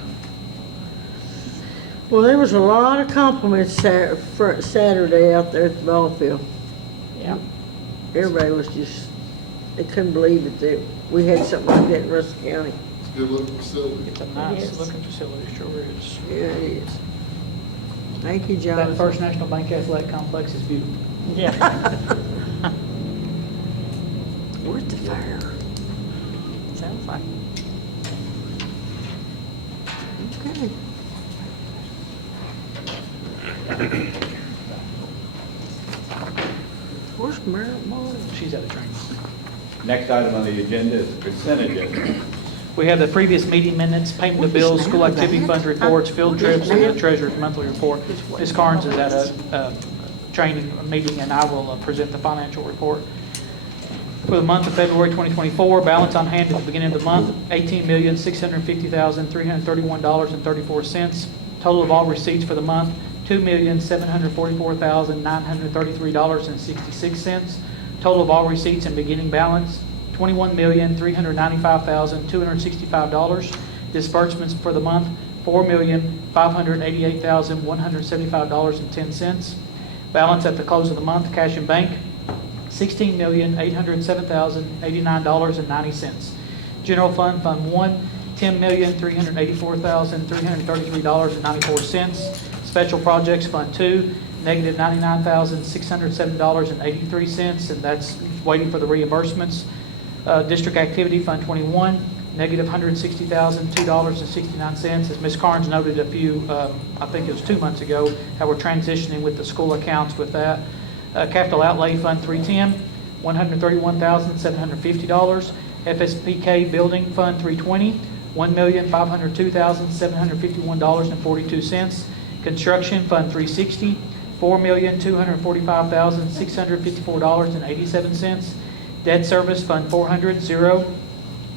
Well, there was a lot of compliments Saturday out there at the ball field. Yeah. Everybody was just, they couldn't believe it that we had something like that in Russell County. It's a good looking facility. It's a nice looking facility, sure is. Yeah, it is. Thank you, That Jonathan. First National Bank Athletic Complex is beautiful. Yeah. Where's the fire? Sounds like. Okay. Where's Merritt Mall? She's at a training. Next item on the agenda is the consent agenda. We have the previous meeting minutes, payment of bills, school activity funds reports, field trips, and the treasurer's monthly report. Ms. Carnes is at a training meeting, and I will present the financial report. For the month of February 2024, balance on hand at the beginning of the month, $18,650,331.34. Total of all receipts for the month, $2,744,933.66. Total of all receipts and beginning balance, $21,395,265. Disbursements for the month, $4,588,175.10. Balance at the close of the month, cash and bank, $16,807,089.90. General fund, Fund 1, $10,384,333.94. Special projects, Fund 2, negative $99,607.83, and that's waiting for the reimbursements. District activity, Fund 21, negative $160,002.69. As Ms. Carnes noted a few, I think it was 2 months ago, how we're transitioning with the school accounts with that. Capital outlay, Fund 310, $131,750. FSPK building, Fund 320, $1,502,751.42. Construction, Fund 360, $4,245,654.87. Debt service, Fund 400, $0.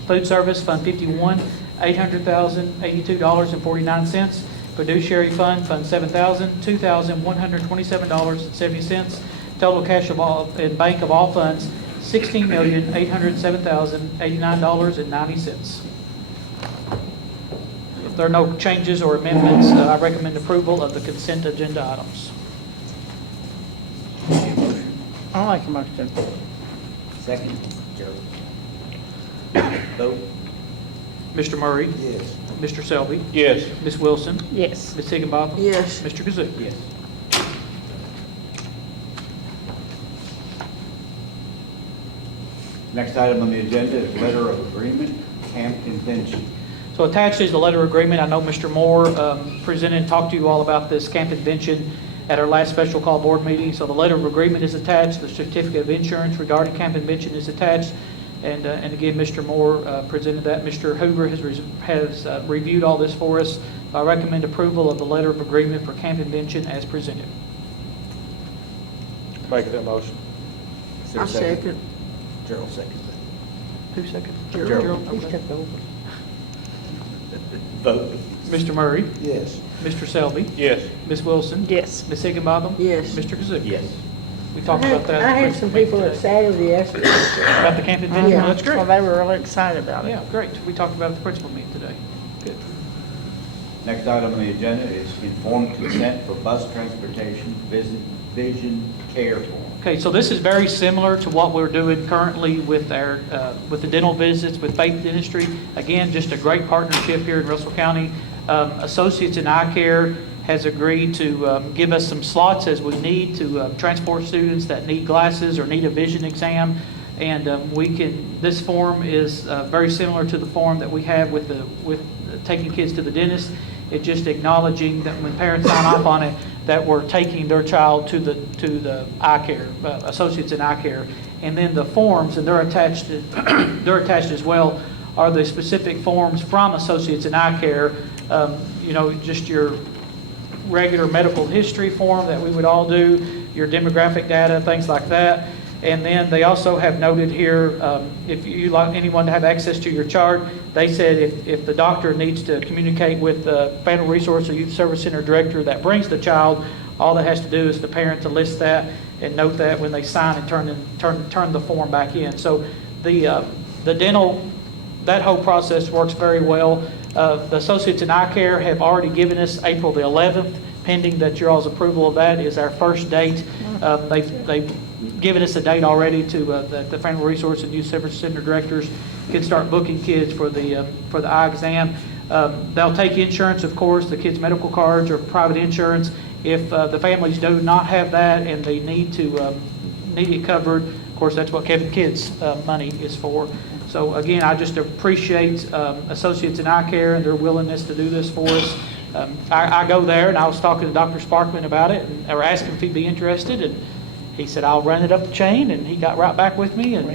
Food service, Fund 51, $800,082.49. Fiduciary fund, Fund 7,000, $2,127.70. Total cash of all, in bank of all funds, $16,807,089.90. If there are no changes or amendments, I recommend approval of the consent agenda items. I like a motion. Second. Vote. Mr. Murray? Yes. Mr. Selby? Yes. Ms. Wilson? Yes. Ms. Higginbotham? Yes. Mr. Kazoo? Yes. Next item on the agenda is letter of agreement, camp convention. So attached is the letter of agreement. I know Mr. Moore presented and talked to you all about this camp convention at our last special call board meeting. So the letter of agreement is attached. The certificate of insurance regarding camp convention is attached. And again, Mr. Moore presented that. Mr. Hoover has reviewed all this for us. I recommend approval of the letter of agreement for camp convention as presented. Make that motion. Is there a I second. Gerald seconds it. Who seconded? Gerald. He took over. Vote. Mr. Murray? Yes. Mr. Selby? Yes. Ms. Wilson? Yes. Ms. Higginbotham? Yes. Mr. Kazoo? Yes. We talked about that. I had some people at Saturday asking. About the camp convention? Yeah. That's great. Well, they were really excited about it. Yeah, great. We talked about it at the principal meeting today. Good. Next item on the agenda is informed consent for bus transportation, vision care form. Okay, so this is very similar to what we're doing currently with our, with the dental visits with Faith Dentistry. Again, just a great partnership here in Russell County. Associates in Eye Care has agreed to give us some slots as we need to transport students that need glasses or need a vision exam. And this form is very similar to the form that we have with taking kids to the dentist. It's just acknowledging that when parents sign off on it, that we're taking their child to the eye care, associates in eye care. And then the forms, and they're attached as well, are the specific forms from associates in eye care. Just your regular medical history form that we would all do, your demographic data, things like that. And then they also have noted here, if you like anyone to have access to your chart, they said if the doctor needs to communicate with the Family Resource or Youth Service Center director that brings the child, all that has to do is the parent to list that and note that when they sign and turn the form back in. So the dental, that whole process works very well. The Associates in Eye Care have already given us April the 11th, pending that your all's approval of that is our first date. They've given us a date already to that the Family Resource and Youth Service Center directors can start booking kids for the eye exam. They'll take insurance, of course, the kids' medical cards or private insurance, If the families do not have that and they need it covered, of course, that's what Kevin Kids money is for. So again, I just appreciate Associates in Eye Care and their willingness to do this for us. I go there, and I was talking to Dr. Sparkman about it, or asked him if he'd be interested, and he said, I'll run it up the chain, and he got right back with me and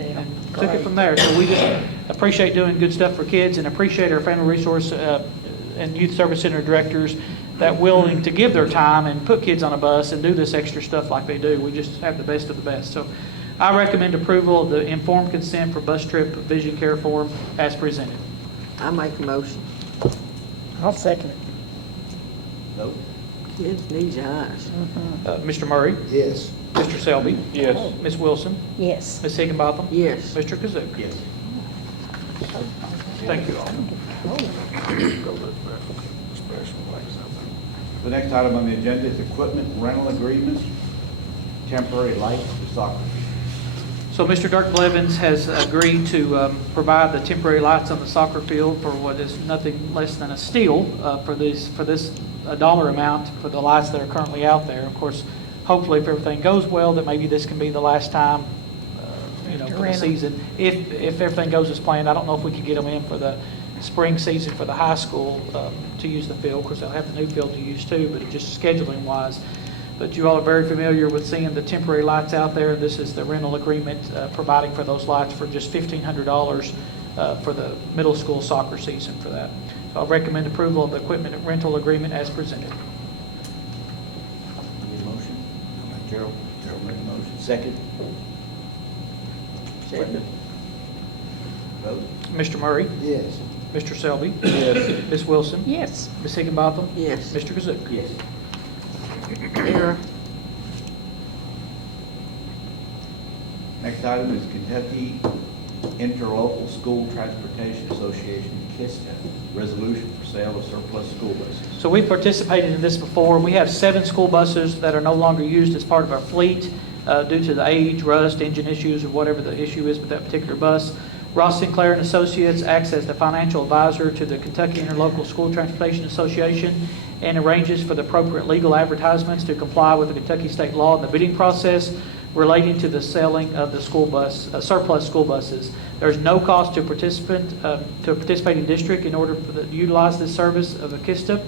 took it from there. So we just appreciate doing good stuff for kids and appreciate our Family Resource and Youth Service Center directors that willing to give their time and put kids on a bus and do this extra stuff like they do. We just have the best of the best. So I recommend approval of the informed consent for bus trip vision care form as presented. I make a motion. I'll second it. Vote. Kids need eyes. Mr. Murray? Yes. Mr. Selby? Yes. Ms. Wilson? Yes. Ms. Higginbotham? Yes. Mr. Kazoo? Yes. Thank you all. The next item on the agenda is equipment rental agreement, temporary lights for soccer. So Mr. Dirk Blevins has agreed to provide the temporary lights on the soccer field for what is nothing less than a steal for this dollar amount for the lights that are currently out there. Of course, hopefully if everything goes well, that maybe this can be the last time, for the season. If everything goes as planned, I don't know if we could get them in for the spring season for the high school to use the field. Of course, they'll have the new field to use too, but just scheduling wise. But you all are very familiar with seeing the temporary lights out there. This is the rental agreement providing for those lights for just $1,500 for the middle school soccer season for that. So I recommend approval of the equipment rental agreement as presented. Need a motion? Gerald made a motion. Second? Second. Vote. Mr. Murray? Yes. Mr. Selby? Yes. Ms. Wilson? Yes. Ms. Higginbotham? Yes. Mr. Kazoo? Yes. Error. Next item is Kentucky Interlocal School Transportation Association, KISTA, resolution for sale of surplus school buses. So we've participated in this before. We have 7 school buses that are no longer used as part of our fleet due to the age, rust, engine issues, or whatever the issue is with that particular bus. Ross Sinclair and Associates acts as the financial advisor to the Kentucky Interlocal School Transportation Association and arranges for the appropriate legal advertisements to comply with the Kentucky state law in the bidding process relating to the selling of the school bus, surplus school buses. There's no cost to a participating district in order to utilize this service of a KISTA,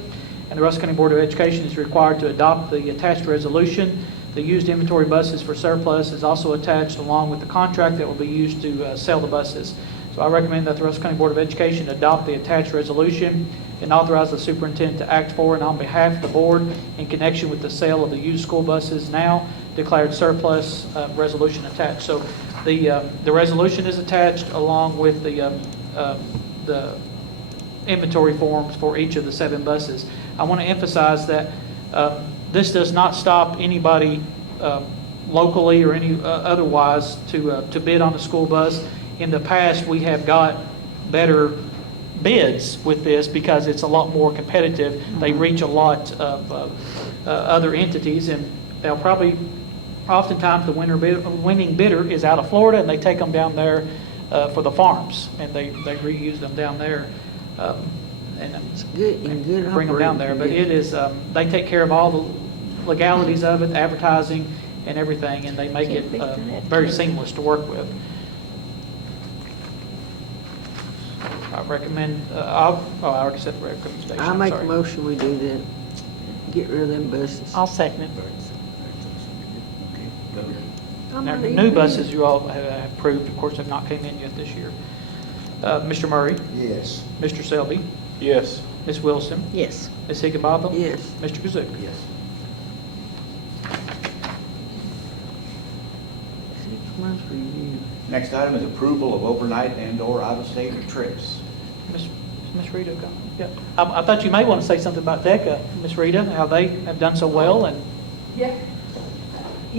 and the Russell County Board of Education is required to adopt the attached resolution. The used inventory buses for surplus is also attached along with the contract that will be used to sell the buses. So I recommend that the Russell County Board of Education adopt the attached resolution and authorize the superintendent to act for and on behalf of the board in connection with the sale of the used school buses now declared surplus, resolution attached. So the resolution is attached along with the inventory forms for each of the 7 buses. I want to emphasize that this does not stop anybody locally or any otherwise to bid on a school bus. In the past, we have got better bids with this because it's a lot more competitive. They reach a lot of other entities, and they'll probably, oftentimes the winning bidder is out of Florida, and they take them down there for the farms, and they reuse them down there. And It's good and good. bring them down there. But it is, they take care of all the legalities of it, advertising and everything, and they make it very seamless to work with. I recommend, I already said the recommendation. I make a sorry. motion we do that. Get rid of them buses. I'll second it. Now, the new buses you all have approved, of course, have not came in yet this year. Mr. Murray? Yes. Mr. Selby? Yes. Ms. Wilson? Yes. Ms. Higginbotham? Yes. Mr. Kazoo? Yes. Months review. Next item is approval of overnight and/or out-of-state trips. Ms. Rita, go. Yeah. I thought you may want to say something about DECA, Ms. Rita, how they have done so well, and Yeah.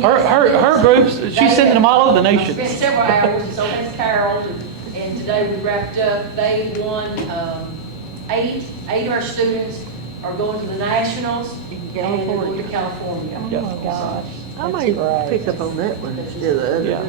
her groups, she's sending them all over the nation. Spent several hours, and so has Carol, and today we wrapped up. They won 8 of our students are going to the nationals, and they're going to California. Yeah. Oh, my gosh. I might pick up on that one instead of the other. Yeah. You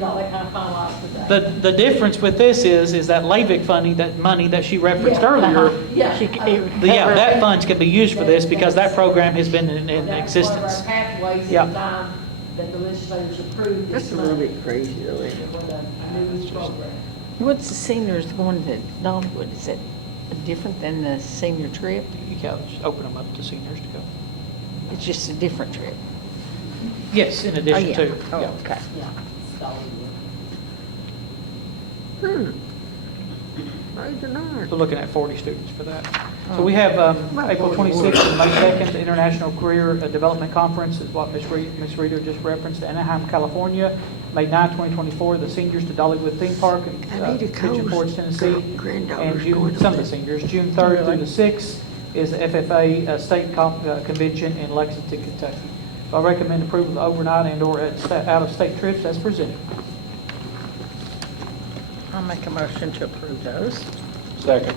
know, they kind of finalized today. The difference with this is that LAVIC funding, that money that she referenced earlier, Yeah. yeah, that funds can be used for this because that program has been in That's existence. one of our pathways Yeah. at the time that the legislators approved That's this a little money. bit crazy though, isn't it? For the new program. What's the seniors going to Dollywood? Is that different than the senior trip? You can just open them up to seniors to go. It's just a different trip. Yes, in addition yeah. to. Oh, yeah. okay. Yeah. it's Dollywood. Praise the Lord. We're looking at 40 students for that. So we have April 26th and May 2nd, the International Career Development Conference is what Ms. Reader just referenced, Anaheim, California. May 9, 2024, the seniors to Dollywood Theme Park in Pigeon Forge, Tennessee. And June, some of the seniors, June 3rd through the 6th is the FFA State Convention in Lexington, Kentucky. So I recommend approval of the overnight and/or out-of-state trips as presented. I'll make a motion to approve those. Second.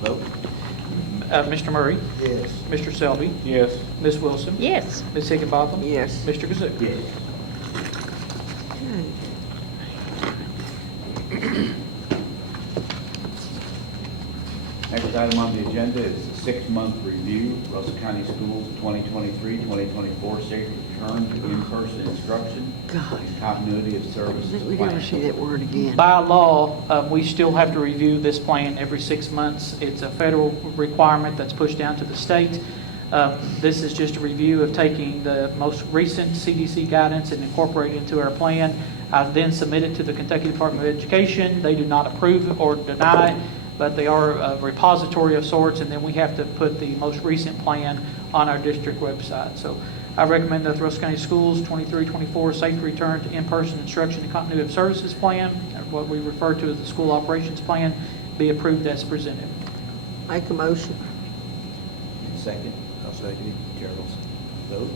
Vote. Mr. Murray? Yes. Mr. Selby? Yes. Ms. Wilson? Yes. Ms. Higginbotham? Yes. Mr. Kazoo? Yes. Next item on the agenda is the 6-month review, Russell County Schools 2023-2024 safe return to in-person instruction and continuity of I services think we never plan. see that word again. By law, we still have to review this plan every 6 months. It's a federal requirement that's pushed down to the state. This is just a review of taking the most recent CDC guidance and incorporating it into our plan. I then submit it to the Kentucky Department of Education. They do not approve or deny, but they are a repository of sorts, and then we have to put the most recent plan on our district website. So I recommend that the Russell County Schools 23-24 safe return to in-person instruction and continuity of services plan, what we refer to as the school operations plan, be approved as presented. Make a motion. Second. I'll second it. Gerald. Vote.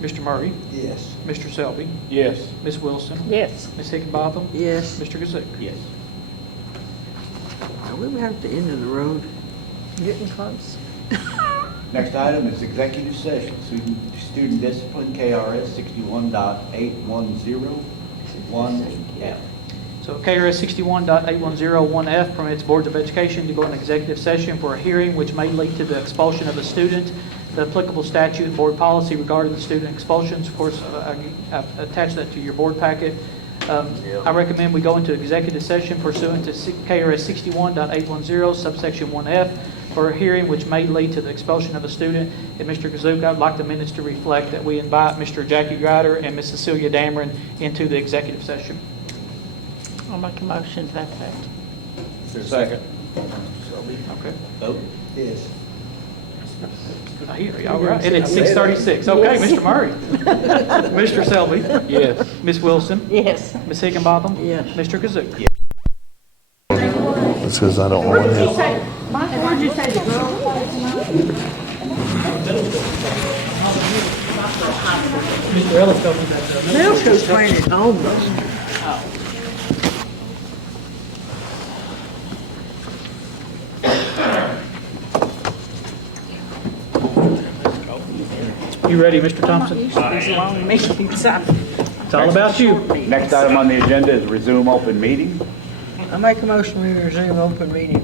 Mr. Murray? Yes. Mr. Selby? Yes. Ms. Wilson? Yes. Ms. Higginbotham? Yes. Mr. Kazoo? Yes. Are we about at the end of the road? Getting close. Next item is executive session, student discipline, KRS 61.8101F. So KRS 61.8101F permits boards of education to go into executive session for a hearing which may lead to the expulsion of a student. The applicable statute and board policy regarding the student expulsions, of course, I've attached that to your board packet. I recommend we go into executive session pursuant to KRS 61.810 subsection 1F for a hearing which may lead to the expulsion of a student. And Mr. Kazuk, I'd like the minutes to reflect that we invite Mr. Jackie Grider and Ms. Cecilia Dameron into the executive session. I'll make a motion to that effect. Second. Okay. Vote. Yes. I hear you. All right. And it's 6:36. Okay, Mr. Murray. Mr. Selby. Yes. Ms. Wilson. Yes. Ms. Higginbotham. Yes. Mr. Kazuk. It says I don't want him. What'd you say, the girl? Mr. Ellis told me that. Milton's playing at home though. You ready, Mr. Thompson? These long meetings. It's all about you. Next item on the agenda is resume open meeting. I make a motion we resume open meeting.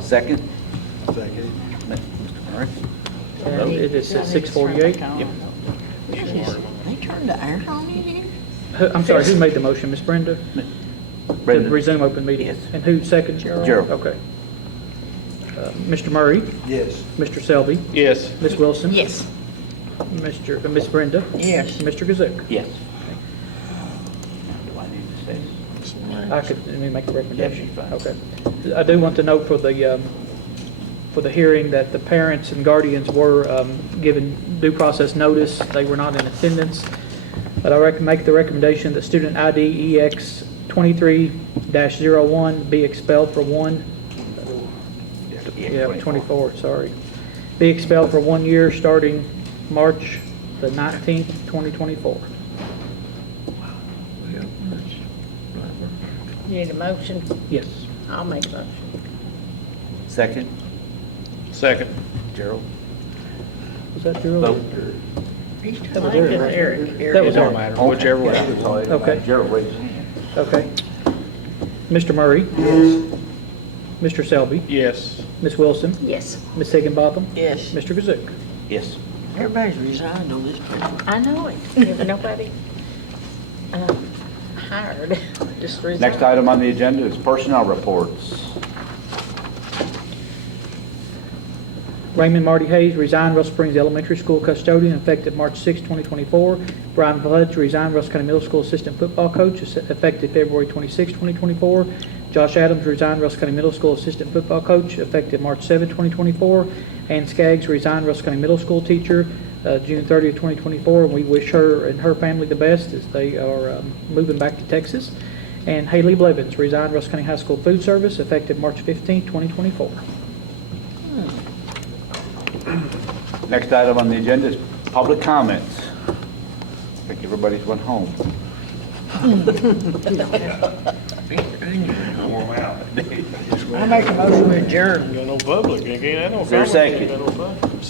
Second. Second. Mr. Murray. It is at 6:48. Yep. They turned the air on in here? I'm sorry, who made the motion? Ms. Brenda? To Brenda. resume open meeting? Yes. And who seconded? Gerald. Okay. Mr. Murray? Yes. Mr. Selby? Yes. Ms. Wilson? Yes. Ms. Brenda? Yes. Mr. Kazuk? Yes. Do I need to say? I could, let me make a recommendation. Yes, Okay. I do want to note for the hearing that the parents and guardians were given due process notice. They were not in attendance. But I make the recommendation that student ID EX 23-01 be expelled for 24, sorry. Be expelled for 1 year starting March the 19th, 2024. You need a motion? Yes. I'll make a motion. Second. Second. Gerald. Was that Gerald? Vote. That was Eric. That was Don't Eric. matter, whichever way. Okay. Gerald raised his hand. Okay. Mr. Murray? Mr. Selby? Yes. Ms. Wilson? Yes. Ms. Higginbotham? Yes. Mr. Kazuk? Yes. Everybody's resigned on this paper. I know it. Nobody hired, just resigned. Next item on the agenda is personnel reports. Raymond Marty Hayes resigned, Russell Springs Elementary School custodian, effective March 6, 2024. Brian Pledge resigned, Russell County Middle School assistant football coach, effective February 26, 2024. Josh Adams resigned, Russell County Middle School assistant football coach, effective March 7, 2024. Ann Skaggs resigned, Russell County Middle School teacher, June 30, 2024. And we wish her and her family the best as they are moving back to Texas. And Haley Blevins resigned, Russell County High School food service, effective March 15, 2024. Next item on the agenda is public comments. I think everybody's went home. Warm out. I make a motion to adjourn. Got no public, ain't got no Is there a comment, second? ain't got no public.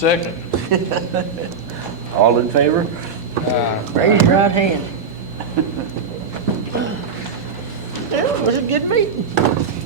Second. All in favor? Raise your right hand. It was a good meeting.